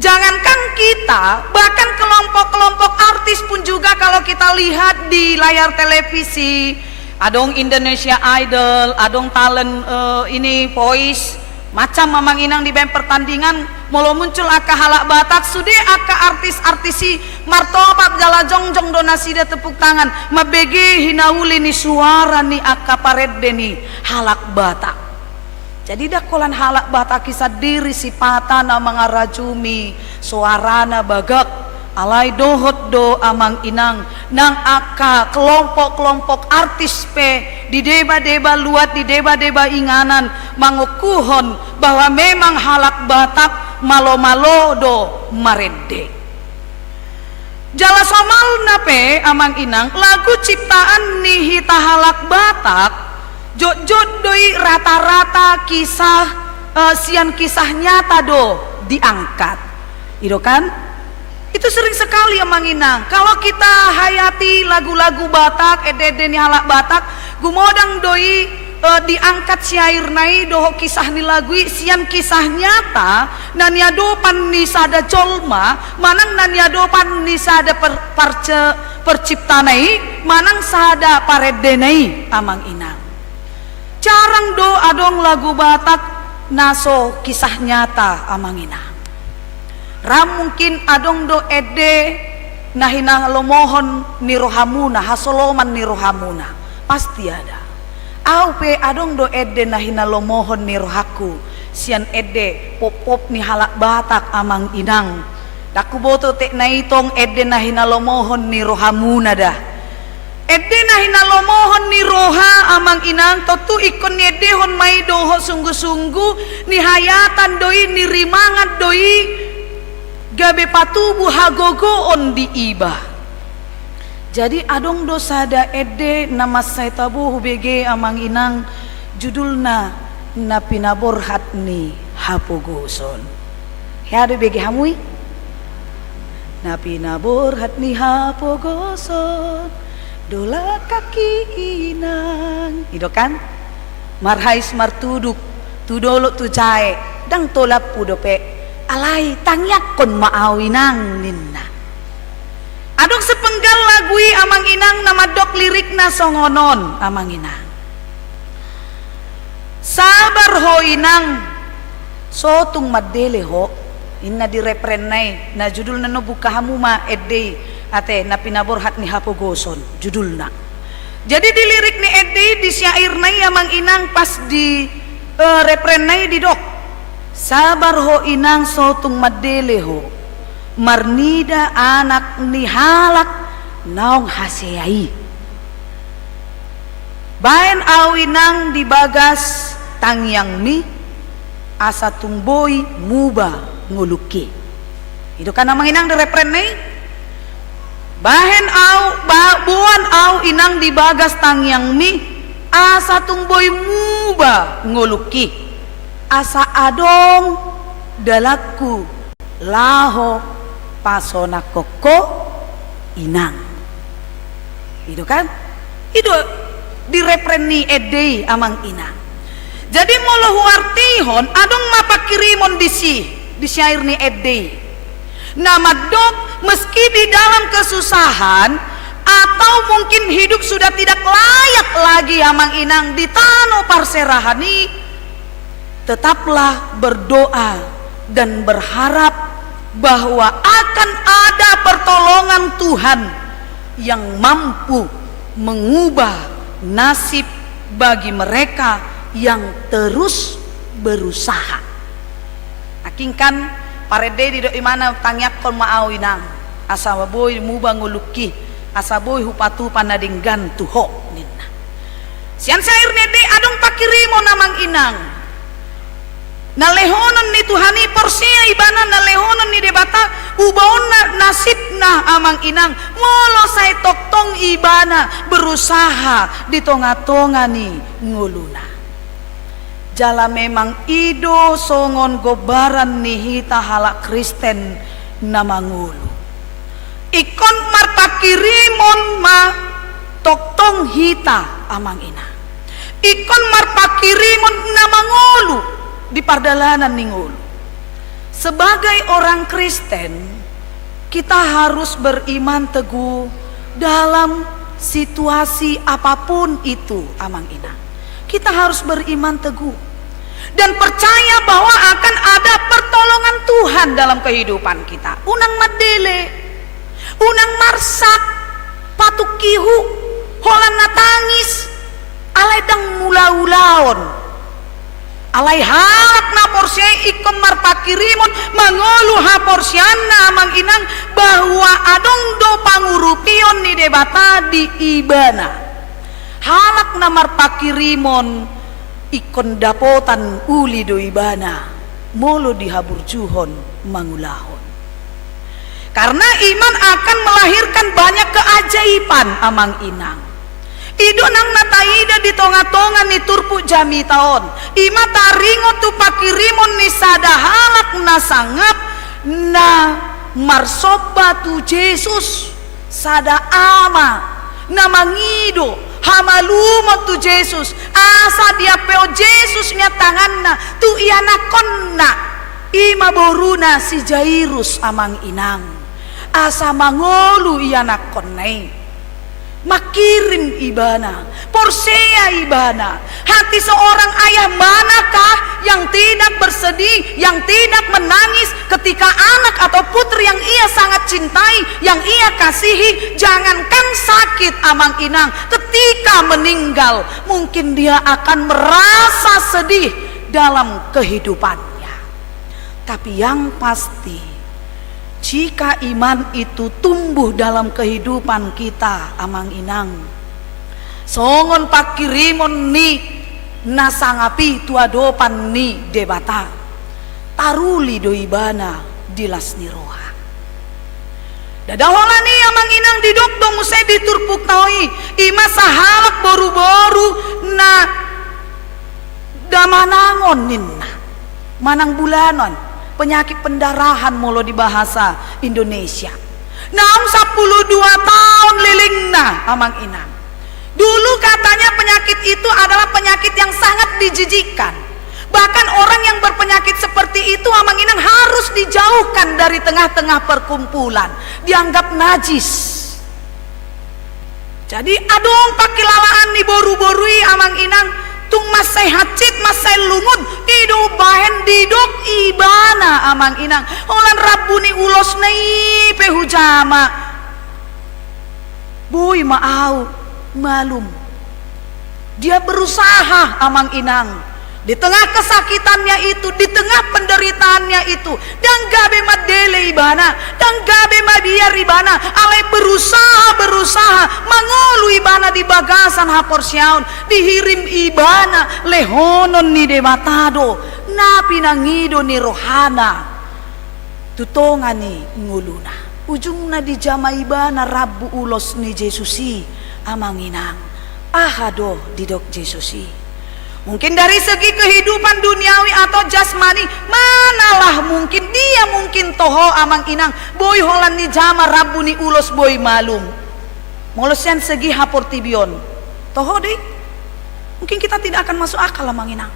Jangankan kita, bahkan kelompok-kelompok artis pun juga kalau kita lihat di layar televisi, adong Indonesia Idol, adong talent ini voice, macam mamang inang di bem pertandingan, molo muncul aka halak batak, sude aka artis-artisi martopat jala jongjong donasi da tepuk tangan, mabege hinauli ni suara ni aka paredde ni halak batak. Jadi dakolan halak batak kisah diri sipata na mga rajumi suarana bagak alay dohot do amang inang nang aka kelompok-kelompok artis pe di deba-deba luat di deba-deba inganan mangukuhon bahwa memang halak batak malo-malo do maredde. Jala somal nape amang inang lagu ciptaan ni hita halak batak jod doi rata-rata kisah sian kisah nyata do diangkat. Itu kan? Itu sering sekali ya manginang. Kalau kita hayati lagu-lagu Batak, edede ni halak Batak, gumodang doi diangkat syair nai doho kisah ni lagu sian kisah nyata nanyadopan ni sada colma manang nanyadopan ni sada percipta nai manang sada paredde nai amang inang. Jarang do adong lagu Batak naso kisah nyata amang inang. Ram mungkin adong do ede nahina lomohon ni rohamuna hasoloman ni rohamuna pasti ada. Au pe adong do ede nahina lomohon ni rohaku sian ede pop ni halak Batak amang inang. Daku boto tek naitong ede nahina lomohon ni rohamuna dah. Ede nahina lomohon ni roha amang inang totu ikon ni ede hon mai doho sungguh-sungguh ni hayatan doi ni rimangat doi gabe patubu hagogoon di iba. Jadi adong dosa da ede nama saya tabu hubege amang inang judulna na pinabor hatni hapogoson. Hade bege hamui na pinabor hatni hapogoson dola kaki inang. Itu kan marhais martuduk tudolo tu cae dang tolap pudope alay tangyak kon maawinang ninna. Adong sepenggal lagui amang inang namadok lirik na songonon amang inang. Sabar ho inang sotung madele ho inna direprenay na judul na no buka hamuma edde ate na pinabor hat ni hapogoson judulna. Jadi di lirik ni edde di syair nay amang inang pas di reprenay di dok. Sabar ho inang sotung madele ho marnida anak ni halak naong haseai. Bayan awinang dibagas tangyang mi asa tungboy muba nguluki. Itu kan namang inang direpren nih. Bahen au buan au inang dibagas tangyang mi asa tungboy muba nguluki. Asa adong dalaku laho pasona koko inang. Itu kan? Itu direpreni ede amang inang. Jadi molahu artihon adong mapakirimon di syair ni ede. Nama dok meski di dalam kesusahan atau mungkin hidup sudah tidak layak lagi amang inang di tano parserahani, tetaplah berdoa dan berharap bahwa akan ada pertolongan Tuhan yang mampu mengubah nasib bagi mereka yang terus berusaha. Aking kan parede di do imana tangyak kon maaw inang asa boy muba nguluki asa boy hupatu panading gantu ho ninna sian sair nede adong pakirimo namang inang nalehonon ni Tuhani porsia ibana nalehonon ni debata ubaon na nasib na amang inang molo say toktong ibana berusaha di tonga-tonga ni nguluna jala memang ido songon gobaran ni hita halak Kristen na mangulu ikon marpakirimon ma toktong hita amang ina ikon marpakirimon na mangulu di pardalanan ningul. Sebagai orang Kristen, kita harus beriman teguh dalam situasi apapun itu, amang ina. Kita harus beriman teguh dan percaya bahwa akan ada pertolongan Tuhan dalam kehidupan kita. Unang madele, unang marsak, patukihu, holan natangis, aledang mula-ulaon. Alai halak na porsiay ikon marpakirimon mangolu ha porsiana amang inang bahwa adong do pangurupion ni debata di ibana halak na marpakirimon ikon dapotan uli do ibana molo dihaburjuhon mangulahon karena iman akan melahirkan banyak keajaiban amang inang ido nang nataida di tonga-tonga ni turpu jami taon ima taringo tu pakirimon ni sadahalak na sangap na marsoba tu Jesus sada ama na mangido hamalumo tu Jesus asa dia peo Jesus nya tangan na tu ianakon na ima boruna si Jairus amang inang asa mangolu ianakon nai makirim ibana, porsea ibana. Hati seorang ayah manakah yang tidak bersedih, yang tidak menangis ketika anak atau putri yang ia sangat cintai, yang ia kasihi, jangankan sakit amang inang, ketika meninggal mungkin dia akan merasa sedih dalam kehidupannya. Tapi yang pasti jika iman itu tumbuh dalam kehidupan kita amang inang songon pakirimon ni nasangapi tuadopan ni debata taruli doibana dilas niroha dadahola ni amang inang didok dong usai diturpuk taui ima sahalak boru-boru na damanangon ninna manang bulanon penyakit pendarahan molo di bahasa Indonesia. Naung 12 tahun lilingna amang inang. Dulu katanya penyakit itu adalah penyakit yang sangat dijijikkan. Bahkan orang yang berpenyakit seperti itu amang inang harus dijauhkan dari tengah-tengah perkumpulan, dianggap najis. Jadi adong pakilalaan ni boru-borui amang inang tung masai hacit masai lungun kido bahen didok ibana amang inang olan rabuni ulos nai pehujama boy maau malum dia berusaha amang inang di tengah kesakitannya itu, di tengah penderitaannya itu, dan gabe madele ibana, dan gabe mabiar ibana, alai berusaha mangolu ibana di bagasan haporsiaun, dihirim ibana lehonon ni debatado, napi nangido ni rohana, tutongan ni nguluna, ujungna di jama ibana rabu ulos ni Jesusi, amang inang, ahado didok Jesusi. Mungkin dari segi kehidupan duniawi atau jasmani manalah mungkin dia mungkin toho amang inang boy holan ni jama rabu ni ulos boy malum molosian segi haportibion toho deh mungkin kita tidak akan masuk akal amang inang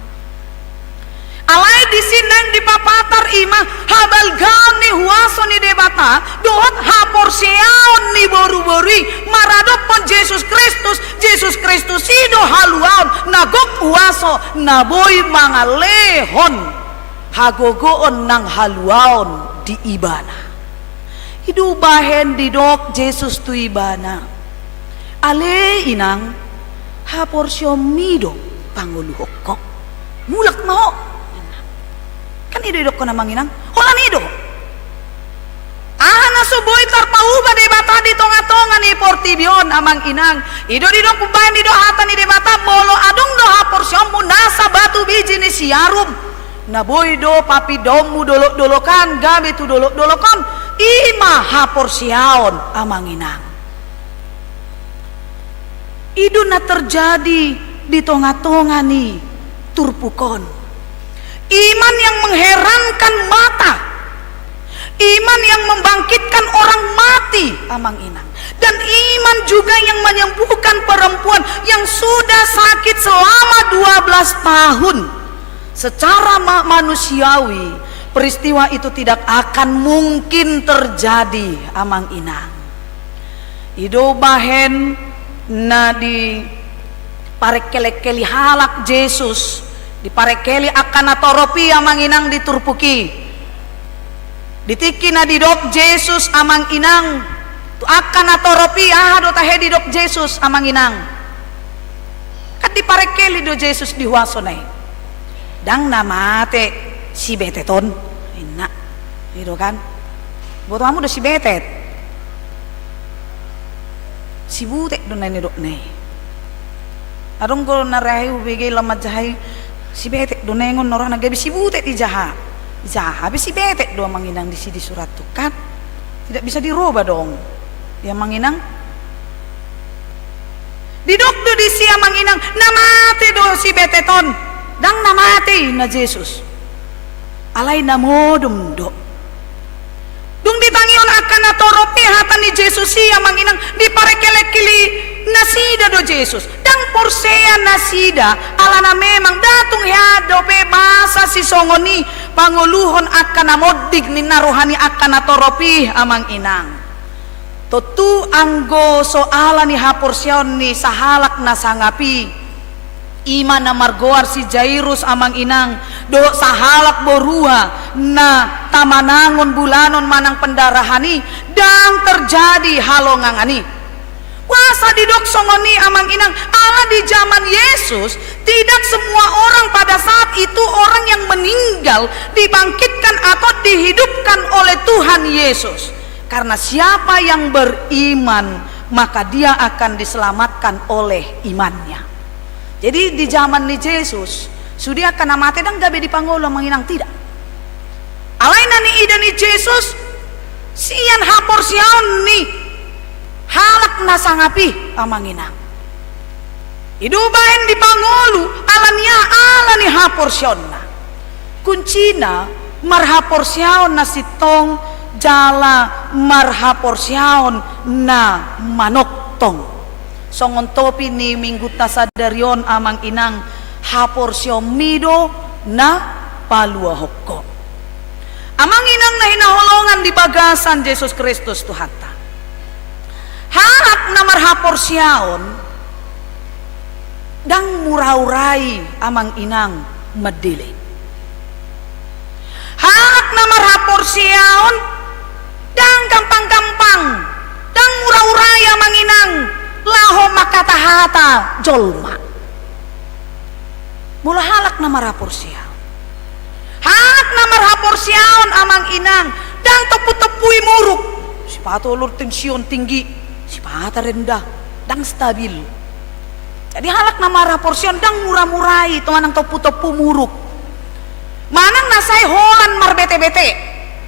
alai di sinang di papatar ima habal gal ni huaso ni debata dohot haporseaon ni boru-borui maradopon Yesus Kristus ido haluaon nagok huaso naboy mangalehon hagogoon nang haluaon di ibana hidu bahen didok Yesus tu ibana ale inang haporsyomido panguluhok mulak mau kan ido ko namang inang holan ido suboi terpauba debata di tonga-tonga ni portibion amang inang. Ido di dok kubayan di do hata ni debata bolo adong do hapor siommu nasa batu biji ni siarum. Na boy do papi domu dolok-dolokan gabe tu dolok-dolokan ima hapor siaon amang inang. Ido na terjadi di tonga-tonga ni turpukon. Iman yang mengherankan mata, iman yang membangkitkan orang mati amang inang, dan iman juga yang menyembuhkan perempuan yang sudah sakit selama 12 tahun. Secara manusiawi peristiwa itu tidak akan mungkin terjadi amang inang. Ido bahen na di parekele-keli halak Yesus, di parekeli akan atoropi amang inang diturpuki, ditiki na di dok Yesus amang inang tu akan atoropi do tahe di dok Yesus amang inang kat di parekeli do Yesus di huasonai dang namate si beteton ina itu kan buat kamu do si betet si butek do nai dok nei adong ko narahi ubege lamat jahai si betek do nengon orang nagabi si butek di jaha habis si betek do manginang di sini surat tu kan tidak bisa dirubah dong dia manginang didok do di sia manginang namate do si beteton dang namate na Yesus alai namodum do dung ditangion akan atoropi hatan ni Yesus sia manginang di parekele-kili nasida do Yesus dang porsea nasida alana memang datung hadope masa si songoni panguluhon akan namodig ni narohani akan atoropi amang inang totu anggo soala ni haporsion ni sahalak na sangapi iman na margoar si Jairus amang inang do sahalak borua na tamanangon bulanon manang pendarahani dang terjadi halongangani kuasa didok songoni amang inang ala di zaman Yesus tidak semua orang pada saat itu orang yang meninggal dibangkitkan atau dihidupkan oleh Tuhan Yesus, karena siapa yang beriman maka dia akan diselamatkan oleh imannya. Jadi di zaman ni Yesus sudah akan mati dan gabe dipangolo manginang tidak alaina ni ida ni Yesus sian hapor siaon ni halak nasangapi amang inang idubahin di pangolu alania alani haporsionna kuncina marhaporsiaon na sitong jala marhaporsiaon na manoktong songon topi ni minggu tasadarion amang inang haporsiomido na palua hokko amang inang na hinaholongan di bagasan Yesus Kristus Tuhan ta harap na marhaporsiaon dang muraurai amang inang medili harap na marhaporsiaon dang gampang-gampang dang muraurai amang inang laho makatahata jolma mula halak na marhaporsiaon halak na marhaporsiaon amang inang dang tepu-tepui muruk sipatu ulur tension tinggi sipata rendah dang stabil jadi halak na marhaporsiaon dang murah-murai tuanang tepu-tepu muruk manang nasai holan marbete-bete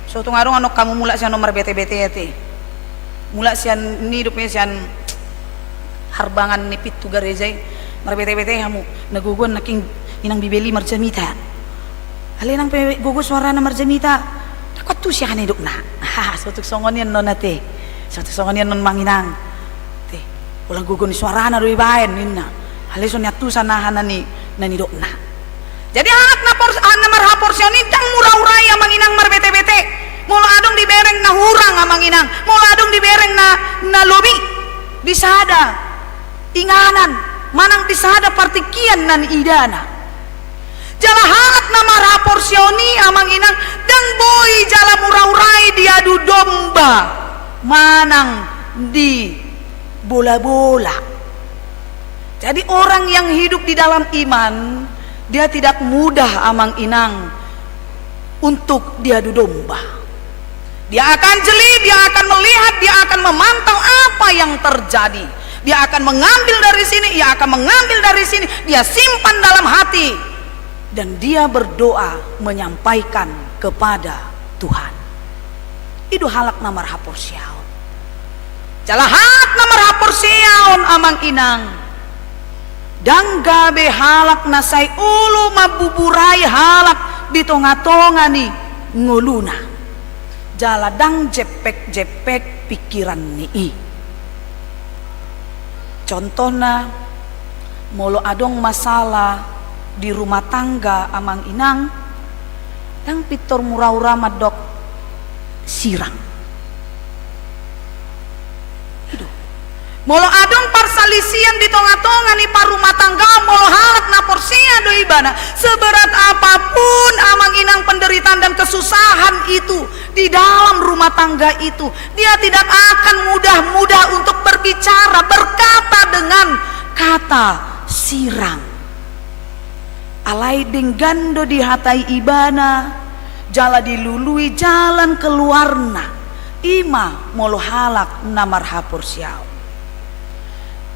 so tungarong ano kamu mula siya no marbete-bete yate mula siya nidupnya siya harbangan nipit tu garejay marbete-bete hamu nagugon naking inang bibeli marjamita halinang pe gugo suara na marjamita takot tu siya kaniduk na sutuk songon yan non ate sutuk songon yan non manginang te ulang gugo ni suara na doi baen ninna halison nyatu sanahan ni naniduk na jadi anak na marhaporsiaon ni dang murah-uraya manginang marbete-bete mula adong dibereng na hurang manginang mula adong dibereng na lobi disada inganan manang disada partikian nan idana jala halat na marhaporsioni amang inang dang boy jala murah-urai diadu domba manang di bola-bola jadi orang yang hidup di dalam iman dia tidak mudah amang inang untuk diadu domba Dia akan jeli, dia akan melihat, dia akan memantau apa yang terjadi. Dia akan mengambil dari sini, dia akan mengambil dari sini, dia simpan dalam hati. Dan dia berdoa menyampaikan kepada Tuhan. Itu halak namar hapor siaon. Jalahat namar hapor siaon amang inang. Dan gabe halak nasai ulu mabuburai halak di tonga-tonga ni nguluna. Jaladang jepek-jepek pikiran ni. Contohnya molo adong masalah di rumah tangga amang inang yang pitor murah-urah madok sirang. Molo adong parsalisian di tonga-tonga ni parumah tangga molo halak na porsia do ibana. Seberat apapun amang inang penderitaan dan kesusahan itu di dalam rumah tangga itu, dia tidak akan mudah-mudah untuk berbicara, berkata dengan kata sirang. Alai denggando di hatai ibana, jala dilului jalan keluarna. Ima molo halak namar hapor siau.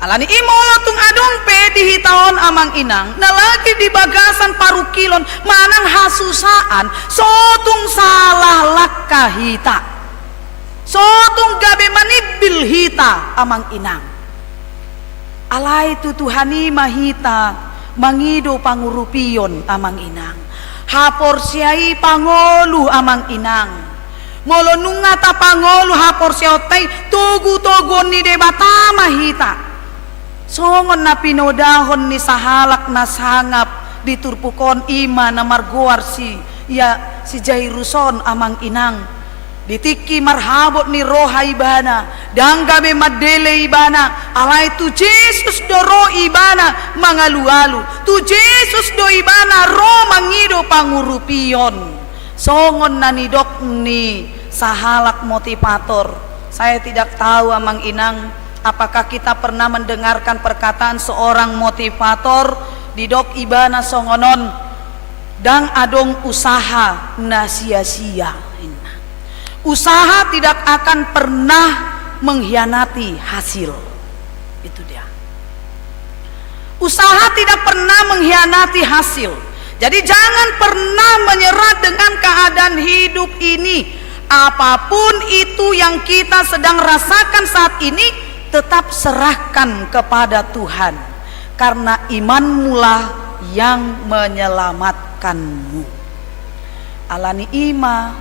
Alani imolo tung adong pe di hitaon amang inang na lagi di bagasan parukilon manang hasusaan sotung salah lakka hita sotung gabe manibil hita amang inang. Alai tu Tuhani mahita mangido pangurupion amang inang hapor siai pangolu amang inang molo nungata pangolu hapor siotay tugu-tugon ni debata mahita. Songon na pinodahon ni sahalak na sangap di turpukon ima na marguar si Jairuson amang inang ditiki marhabot ni roha ibana danggame madele ibana alay tu Jesus doro ibana mangalu-alu tu Jesus do ibana ro mangido pangurupion. Songon na nidok ni sahalak motivator. Saya tidak tahu amang inang, apakah kita pernah mendengarkan perkataan seorang motivator di dok ibana songonon dang adong usaha na sia-sia. Usaha tidak akan pernah mengkhianati hasil. Itu dia. Usaha tidak pernah mengkhianati hasil. Jadi jangan pernah menyerah dengan keadaan hidup ini. Apapun itu yang kita sedang rasakan saat ini, tetap serahkan kepada Tuhan, karena imanmulah yang menyelamatkanmu. Alani ima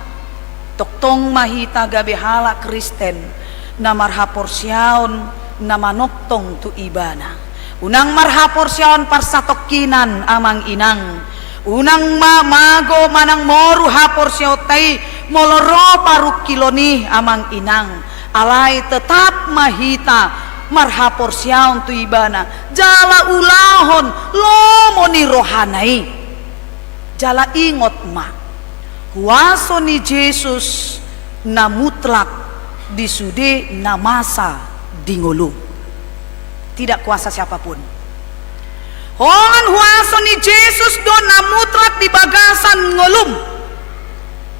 toktong mahita gabe hala Kristen na marhapor siaon na manoktong tu ibana. Unang marhapor siaon parsatokinan amang inang. Unang mago manang moru hapor siaotay moloro parukiloni amang inang. Alay tetap mahita marhapor siaon tu ibana jala ulahon lomo ni rohanai jala ingot ma kuaso ni Jesus na mutlak disude na masa dingulung, tidak kuasa siapapun. Hongan huaso ni Jesus do na mutlak di bagasan ngulum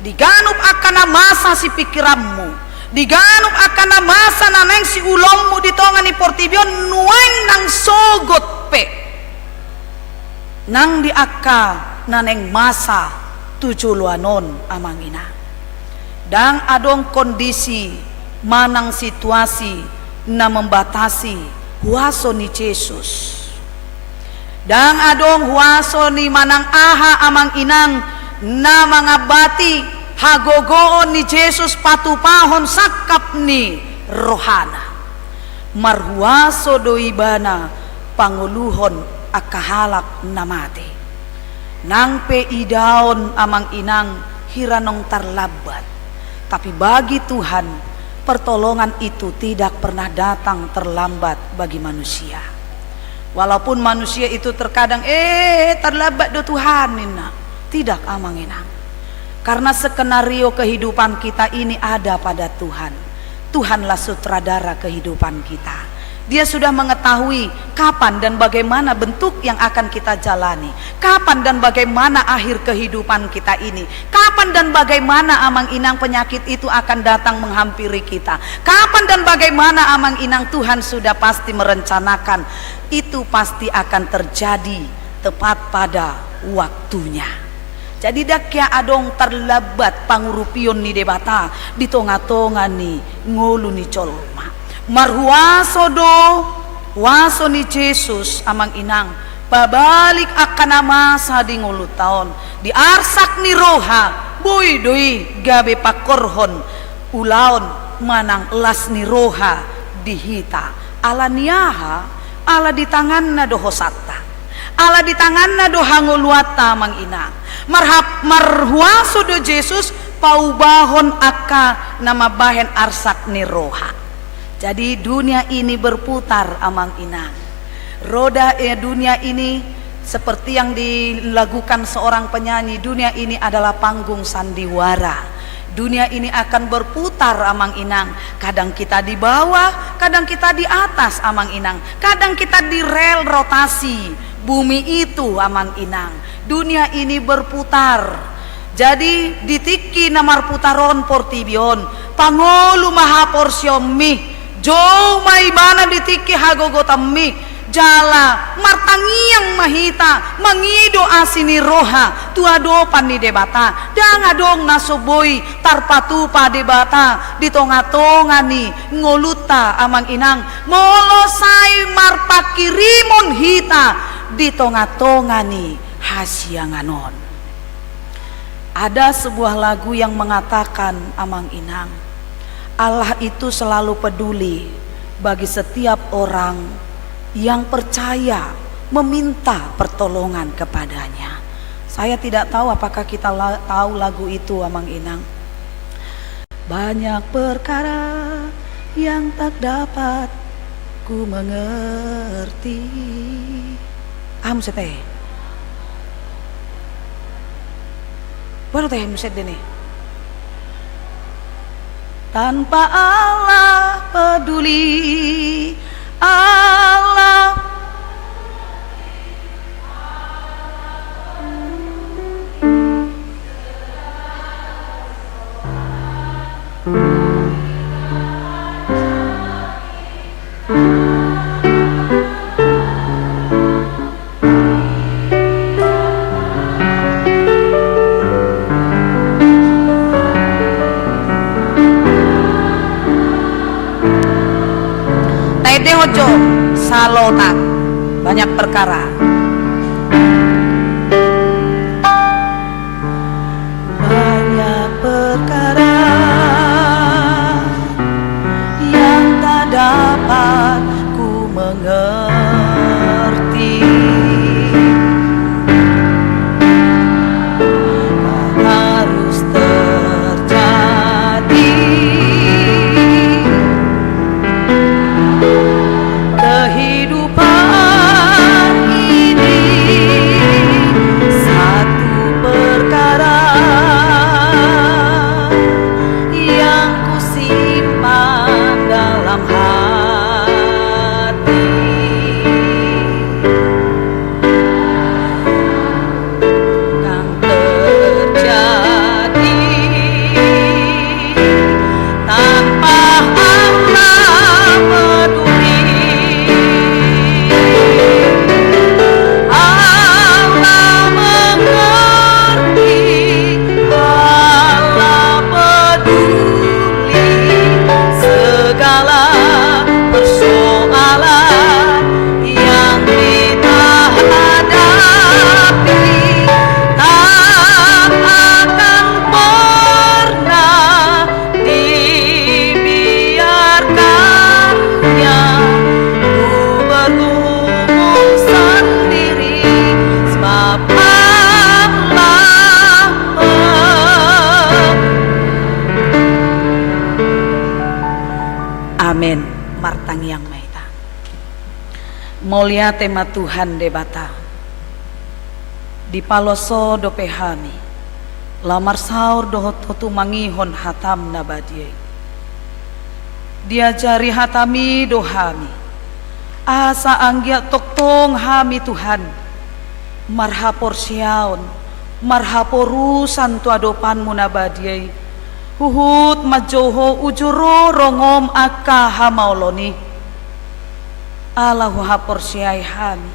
diganup akan na masa si pikiranmu, diganup akan na masa na neng si ulongmu di tongan ni portibion nueng nang sogot pe nang diaka na neng masa tujuluanon amang ina. Dang adong kondisi manang situasi na membatasi huaso ni Jesus. Dang adong huaso ni manang aha amang inang na mga bati hagogoon ni Jesus patupahon sakap ni rohana. Marhuaso do ibana panguluhon akahalak na mati. Nang peidaon amang inang hiranong tarlabat. Tapi bagi Tuhan pertolongan itu tidak pernah datang terlambat bagi manusia. Walaupun manusia itu terkadang terlambat do Tuhan nina. Tidak amang inang. Karena skenario kehidupan kita ini ada pada Tuhan. Tuhanlah sutradara kehidupan kita. Dia sudah mengetahui kapan dan bagaimana bentuk yang akan kita jalani, kapan dan bagaimana akhir kehidupan kita ini, kapan dan bagaimana amang inang penyakit itu akan datang menghampiri kita, kapan dan bagaimana amang inang Tuhan sudah pasti merencanakan. Itu pasti akan terjadi tepat pada waktunya. Jadi dak ya adong terlambat pangurupion ni debata di tonga-tonga ni ngolu ni colma. Marhuaso do waso ni Jesus amang inang pabalik akan masa di ngulu tahun di arsak ni roha boy doi gabe pakorhon ulaon manang las ni roha dihita ala niaha ala di tangan na do hosata ala di tangan na do hanguluata mang inang marhuaso do Jesus paubahon aka nama bahen arsak ni roha. Jadi dunia ini berputar amang inang. Roda dunia ini seperti yang dilakukan seorang penyanyi, dunia ini adalah panggung sandiwara. Dunia ini akan berputar amang inang. Kadang kita di bawah, kadang kita di atas amang inang. Kadang kita di rel rotasi bumi itu amang inang. Dunia ini berputar. Jadi ditiki namar putaron portibion pangolu maha porsyomi jauh maibana ditiki hagogo tammi jala martangiang mahita mangido asini roha tua dopan ni debata danga dong nasoboi tarpatupa debata di tonga-tonga ni ngoluta amang inang molosai marpakirimon hita di tonga-tonga ni hasianganon. Ada sebuah lagu yang mengatakan amang inang, Allah itu selalu peduli bagi setiap orang yang percaya meminta pertolongan kepadanya. Saya tidak tahu apakah kita tahu lagu itu amang inang. Banyak perkara yang tak dapat ku mengerti. Seteh. Baru teh muset dene. Tanpa Allah peduli, Allah Hojo salota banyak perkara. Banyak perkara yang tak dapat ku mengerti. Harus terjadi. Kehidupan ini satu perkara yang ku simpan dalam hati. Yang terjadi tanpa Allah peduli. Amin. Martang yang maita. Mulia tema Tuhan debata. Di paloso do pehami. Lamar saur do hotu mangihon hatam nabadiai. Diajari hatami dohami. asa anggia toktong hami Tuhan marhapor siaon marhaporusan tu adopanmu nabadiai huhut majoho ujuro rongom akka hamaoloni Allahu hapor siai hami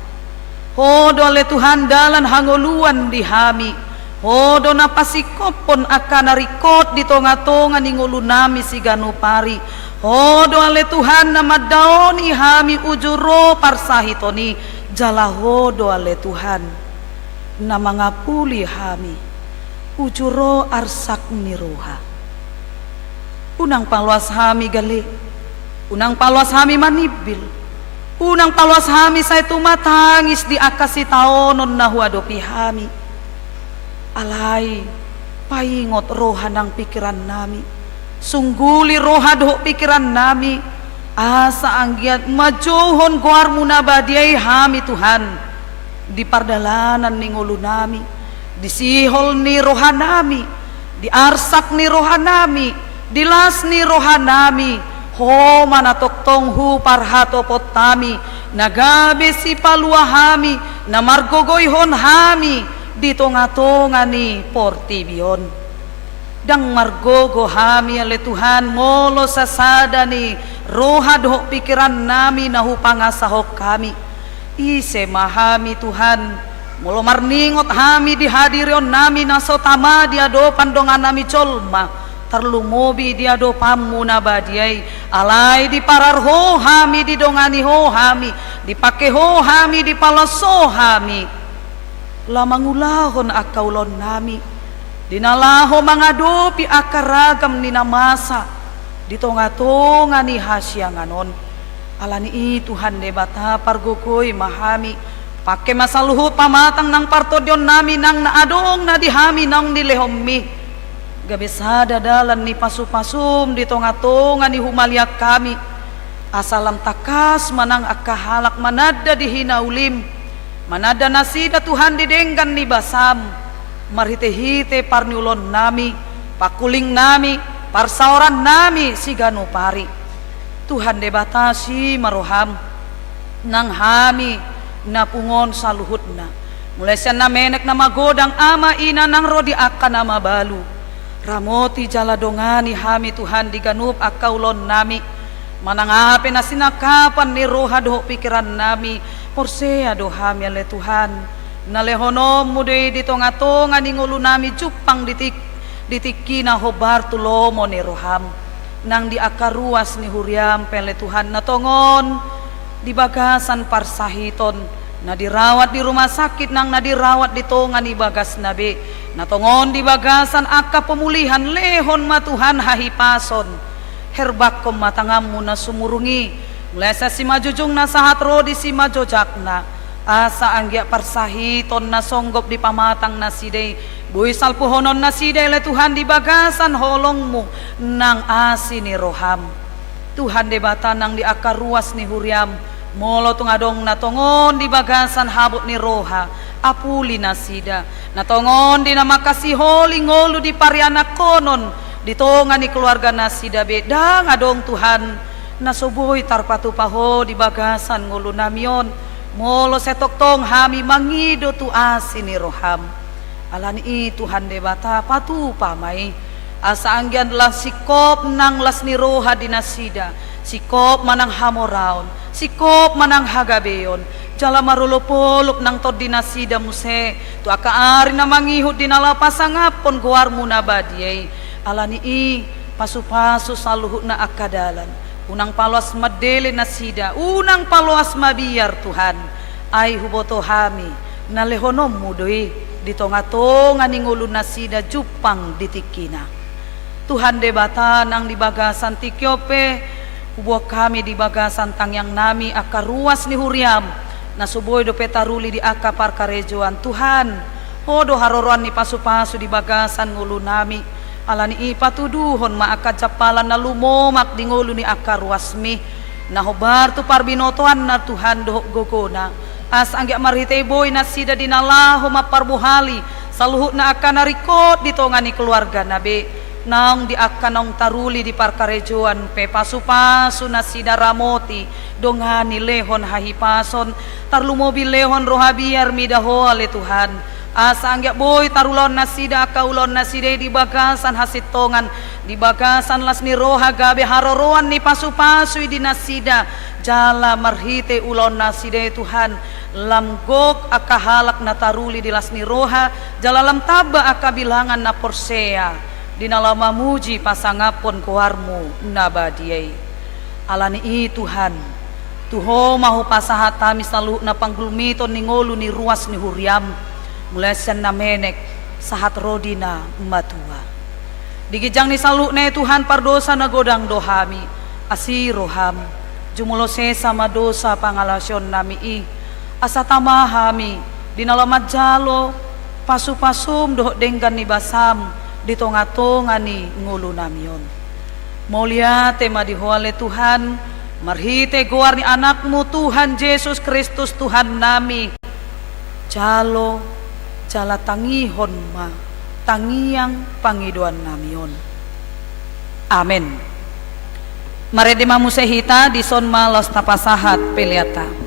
hodo le Tuhan dalan hangoluan di hami hodo napasikopon akan narikot di tonga-tonga ni ngulu nami si ganupari hodo ale Tuhan namadaoni hami ujuro parsahitoni jala hodo ale Tuhan namangapuli hami ujuro arsak niroha unang paluas hami gali unang paluas hami manibil unang paluas hami saya tumatangis di akasi taonon nahu adopi hami alai paingot roha nang pikiran nami sungguli roha doh pikiran nami asa anggiat majohon goar munabadiai hami Tuhan di pardalanan ni ngulu nami di sihol ni roha nami di arsak ni roha nami di las ni roha nami ho manatoktong hu parhato potami nagabe si palua hami namargogoyhon hami di tonga-tonga ni portibion dang margogo hami ale Tuhan molo sasada ni roha doh pikiran nami nahu pangasahok kami ise mahami Tuhan molo marningot hami dihadirion nami nasotama diado pandongan nami colma terlumobi diado pammu nabadiai alai di parar ho hami didongani ho hami dipake ho hami dipalaso hami lamangulahon akaulon nami dinalaho mangadopi akaragam ni namasa di tonga-tonga ni hasyanganon alani Tuhan debata pargogoy mahami pake masaluhut pamatang nang partodion nami nang naadong na dihami nang dilehommi gabesada dalan ni pasupasum di tonga-tonga ni humaliak kami asalam takas manang akahalak manada di hinaulim manada nasida Tuhan didenggan ni basam marhite-hite parniulon nami pakuling nami parsaoran nami si ganupari Tuhan debatasi maroham nang hami napungon saluhutna mulai sana menek na magodang ama ina nang rodi akan nama balu ramoti jala dongani hami Tuhan diganup akaulon nami manangape na sinakapan ni roha doh pikiran nami porsea dohami ale Tuhan nalehonom mude di tonga-tonga ni ngulu nami cupang ditiki na hobar tulomo ni roham nang di akaruas ni huriam pele Tuhan na tongon di bagasan parsahiton na dirawat di rumah sakit nang na dirawat di tonga ni bagas nabe na tongon di bagasan akka pemulihan lehon ma Tuhan hahipason herbak kom matangamu na sumurungi Lesa si majujung na sahat rodi si majojakna asa anggia parsahiton na songgop di pamatang na sidey buhi salpuhonon na sidey le Tuhan di bagasan holongmu nang asini roham Tuhan debata nang di akar ruas ni huriam molo tungadong na tongon di bagasan habut ni roha apuli na sida na tongon di na makasih holi ngolu di pariana konon di tonga ni keluarga na sida beda ngadong Tuhan nasoboy tarpatu paho di bagasan ngulu namion molo setoktong hami mangido tu asini roham alani Tuhan debata patu pamai asa anggian lah sikop nang las ni roha dinasida sikop manang hamoraon sikop manang hagabeon jala marulopolop nang tod dinasida muse tu akaari na mangihut dinala pasangapon goarmu nabadiai alani pasu-pasu saluhut na akadalan unang paluas madele na sida unang paluas mabiar Tuhan ay huboto hami na lehonom mudoi di tonga-tonga ni ngulu na sida jupang ditikina Tuhan debata nang di bagasan tikyope hubuak kami di bagasan tangyang nami akaruas ni huriam na suboy do petaruli di akapar karejoan Tuhan hodo haroruan ni pasu-pasu di bagasan ngulu nami alani ipatuduhon maakad japalan na lumomak di ngulu ni akaruasmi na hobar tu parbinotoan na Tuhan doh gogona as angga marhitay boy na sida dinalaho maparbuhali saluhut na akan narikot di tonga ni keluarga nabe naong di akanong taruli di parkarejuan pe pasu-pasu na sida ramoti dongani lehon hahipason tarlumobil lehon rohabiar midaho ale Tuhan asa angya boy tarulon na sida kaulon na sida di bagasan hasitongan di bagasan las ni roha gabe haroroan ni pasu-pasu di nasida jala marhite ulon na sida Tuhan lamgok akahalak na taruli di las ni roha jala lam taba akabilangan na porsea dinalama muji pasangapon kuarmu nabadiai alani i Tuhan tuho mahu pasahata misalu na panggulmito ni ngolu ni ruas ni huriam mulasan na menek sahat rodina matua digijang ni salu ne Tuhan pardosa na godang dohami asiroham jumulo sama dosa pangalasyon nami i asa tamahami dinalamat jalo pasu-pasum doh denggan ni basam di tonga-tonga ni ngulu namion mulia tema dihuale Tuhan marhite goar ni anakmu Tuhan Yesus Kristus Tuhan nami jalo jala tangihon ma tangiang pangiduan namion amen marede mamusehita di son malos tapasahat peliata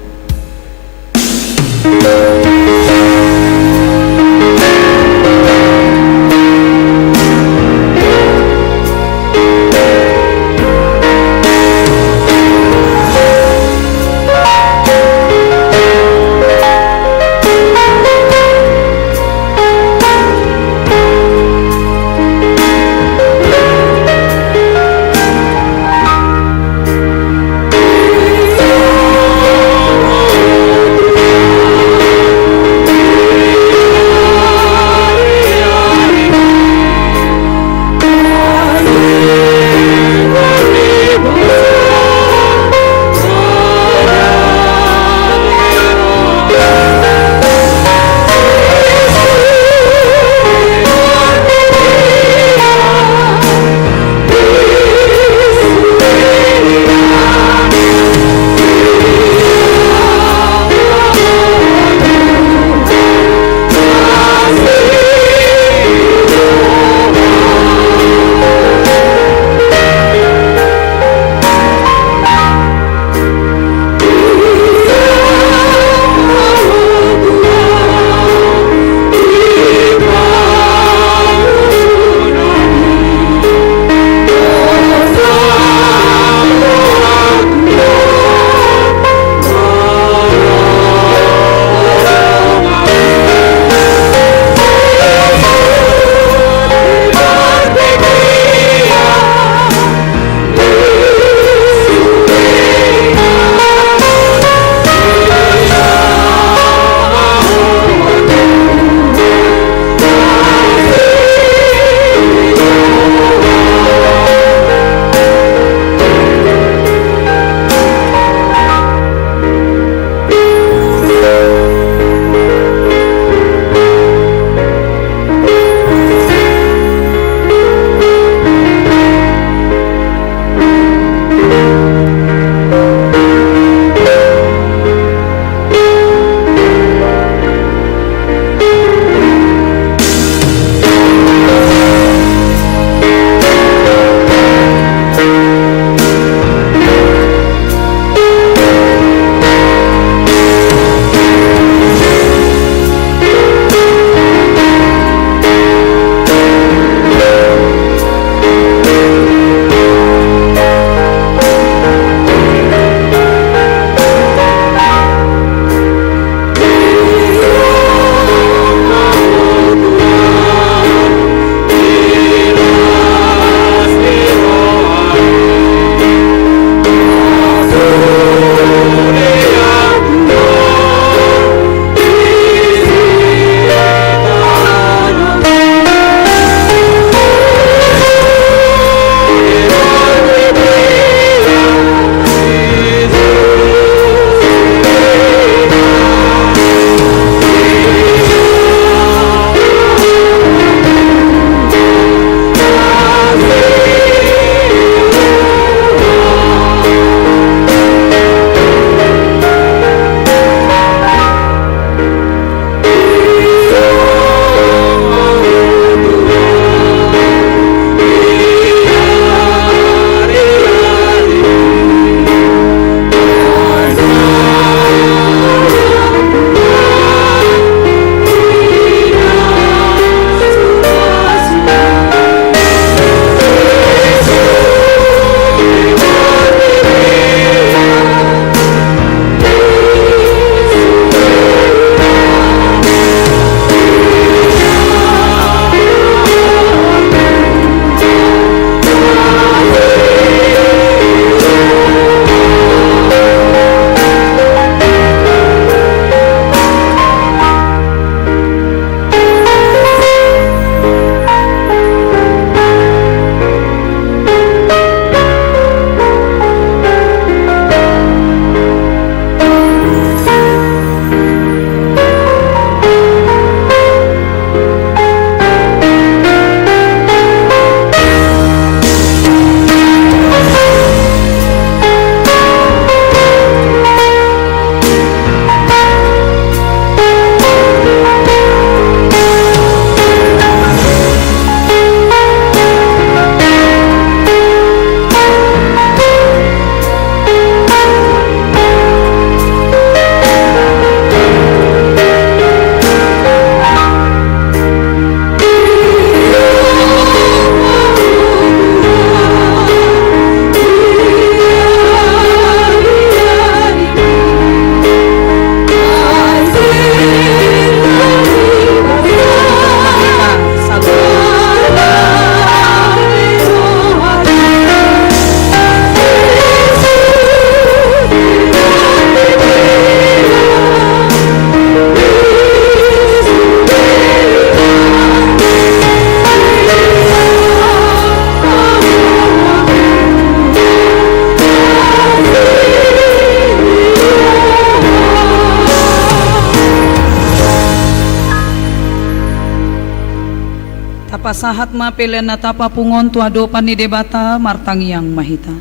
Hupasahat ma pelian natapa pungon tuadopan ni debata martangiang mahita.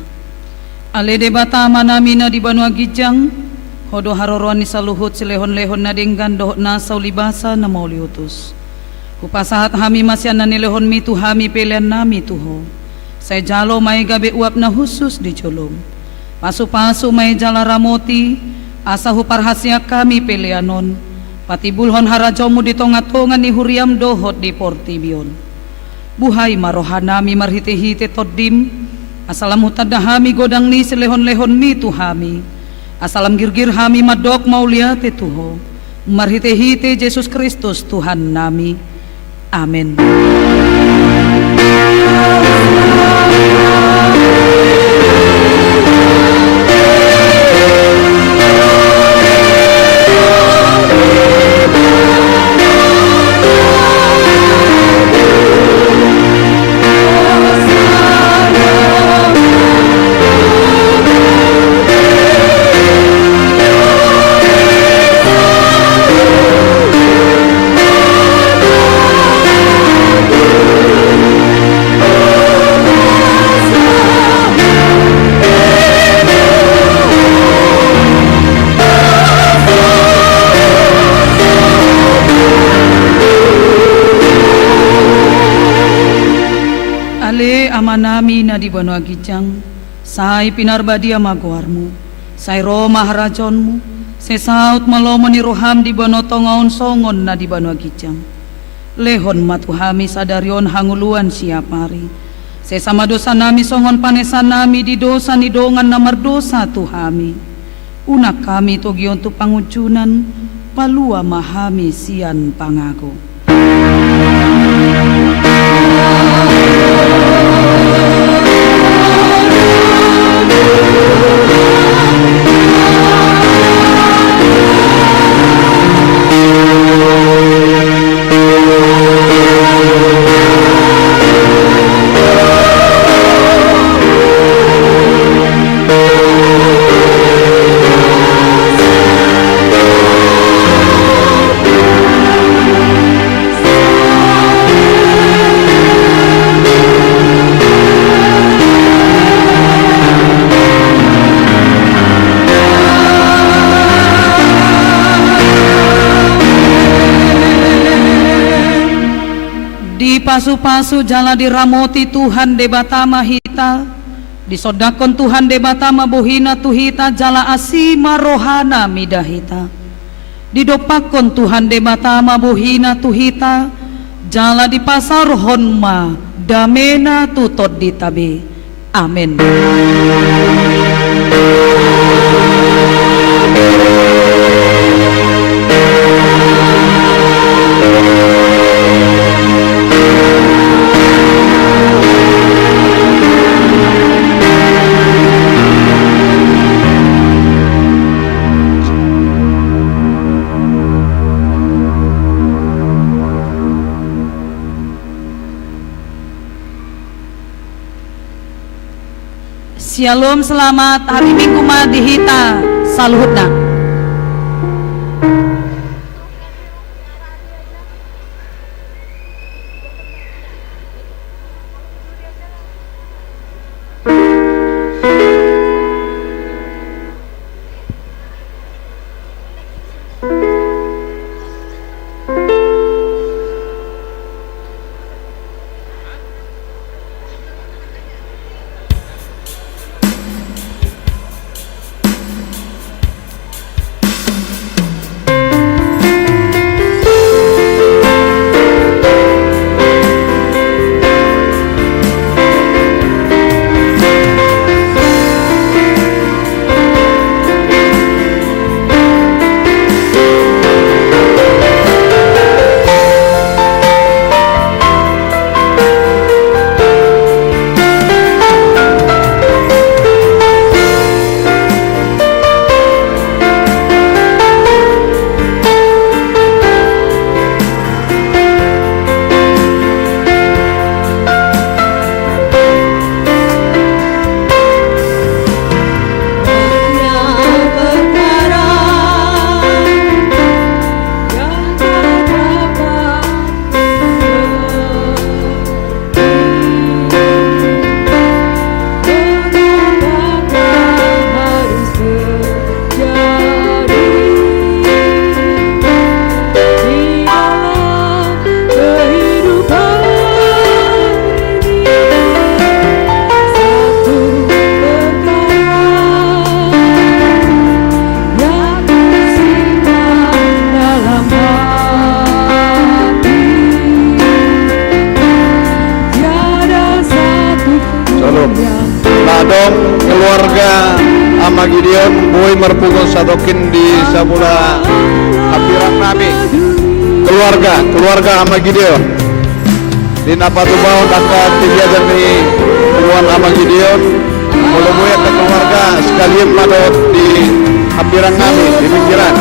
Ale debata manamina di Banua Gijang, hodo haroroan ni saluhut silehon-lehon na denggan dohot na saulibasa na mauliutus. Hupasahat hami masyan na nilehon mi tu hami pelian nami tuho. Say jalo may gabi uap na husus di colom. Pasu-pasu may jala ramoti, asa huparhasya kami pelianon. Pati bulhon harajomu di tonga-tonga ni huriam dohot di portibion. Buhay marohanami marhite-hite toddim, asalam hutad hami godang ni selehon-lehon mi tuhami. Asalam girgir hami madok mauliate tuho. Marhite-hite Yesus Kristus Tuhan nami. Amin. Amanami na di Banua Gijang, say pinarbadi amaguarmu, say Roma harajonmu, say saut malomo ni roham di Banua Tongaon songon na di Banua Gijang. Lehon matuhami sadarion hanguluan siapari, say sama dosa nami songon panesan nami di dosa ni dongan namar dosa tuhami. Unak kami togion tu pangucunan, palua mahami sian pangago. Pasu-pasu jala diramoti Tuhan debatama hita, disodakon Tuhan debatama bohina tuhita jala asima rohana midahita. Didopakon Tuhan debatama bohina tuhita, jala di pasar honma damena tutod ditabe. Amin. Shalom, selamat hari Minggu madihita saluhutna. ama Gideon boy merpungo sadokin di sabula hapiran nabi keluarga ama Gideon di napatu bawon akan tiga ni tuan ama Gideon mulai boy ke keluarga sekalian madot di hapiran nabi di pinggiran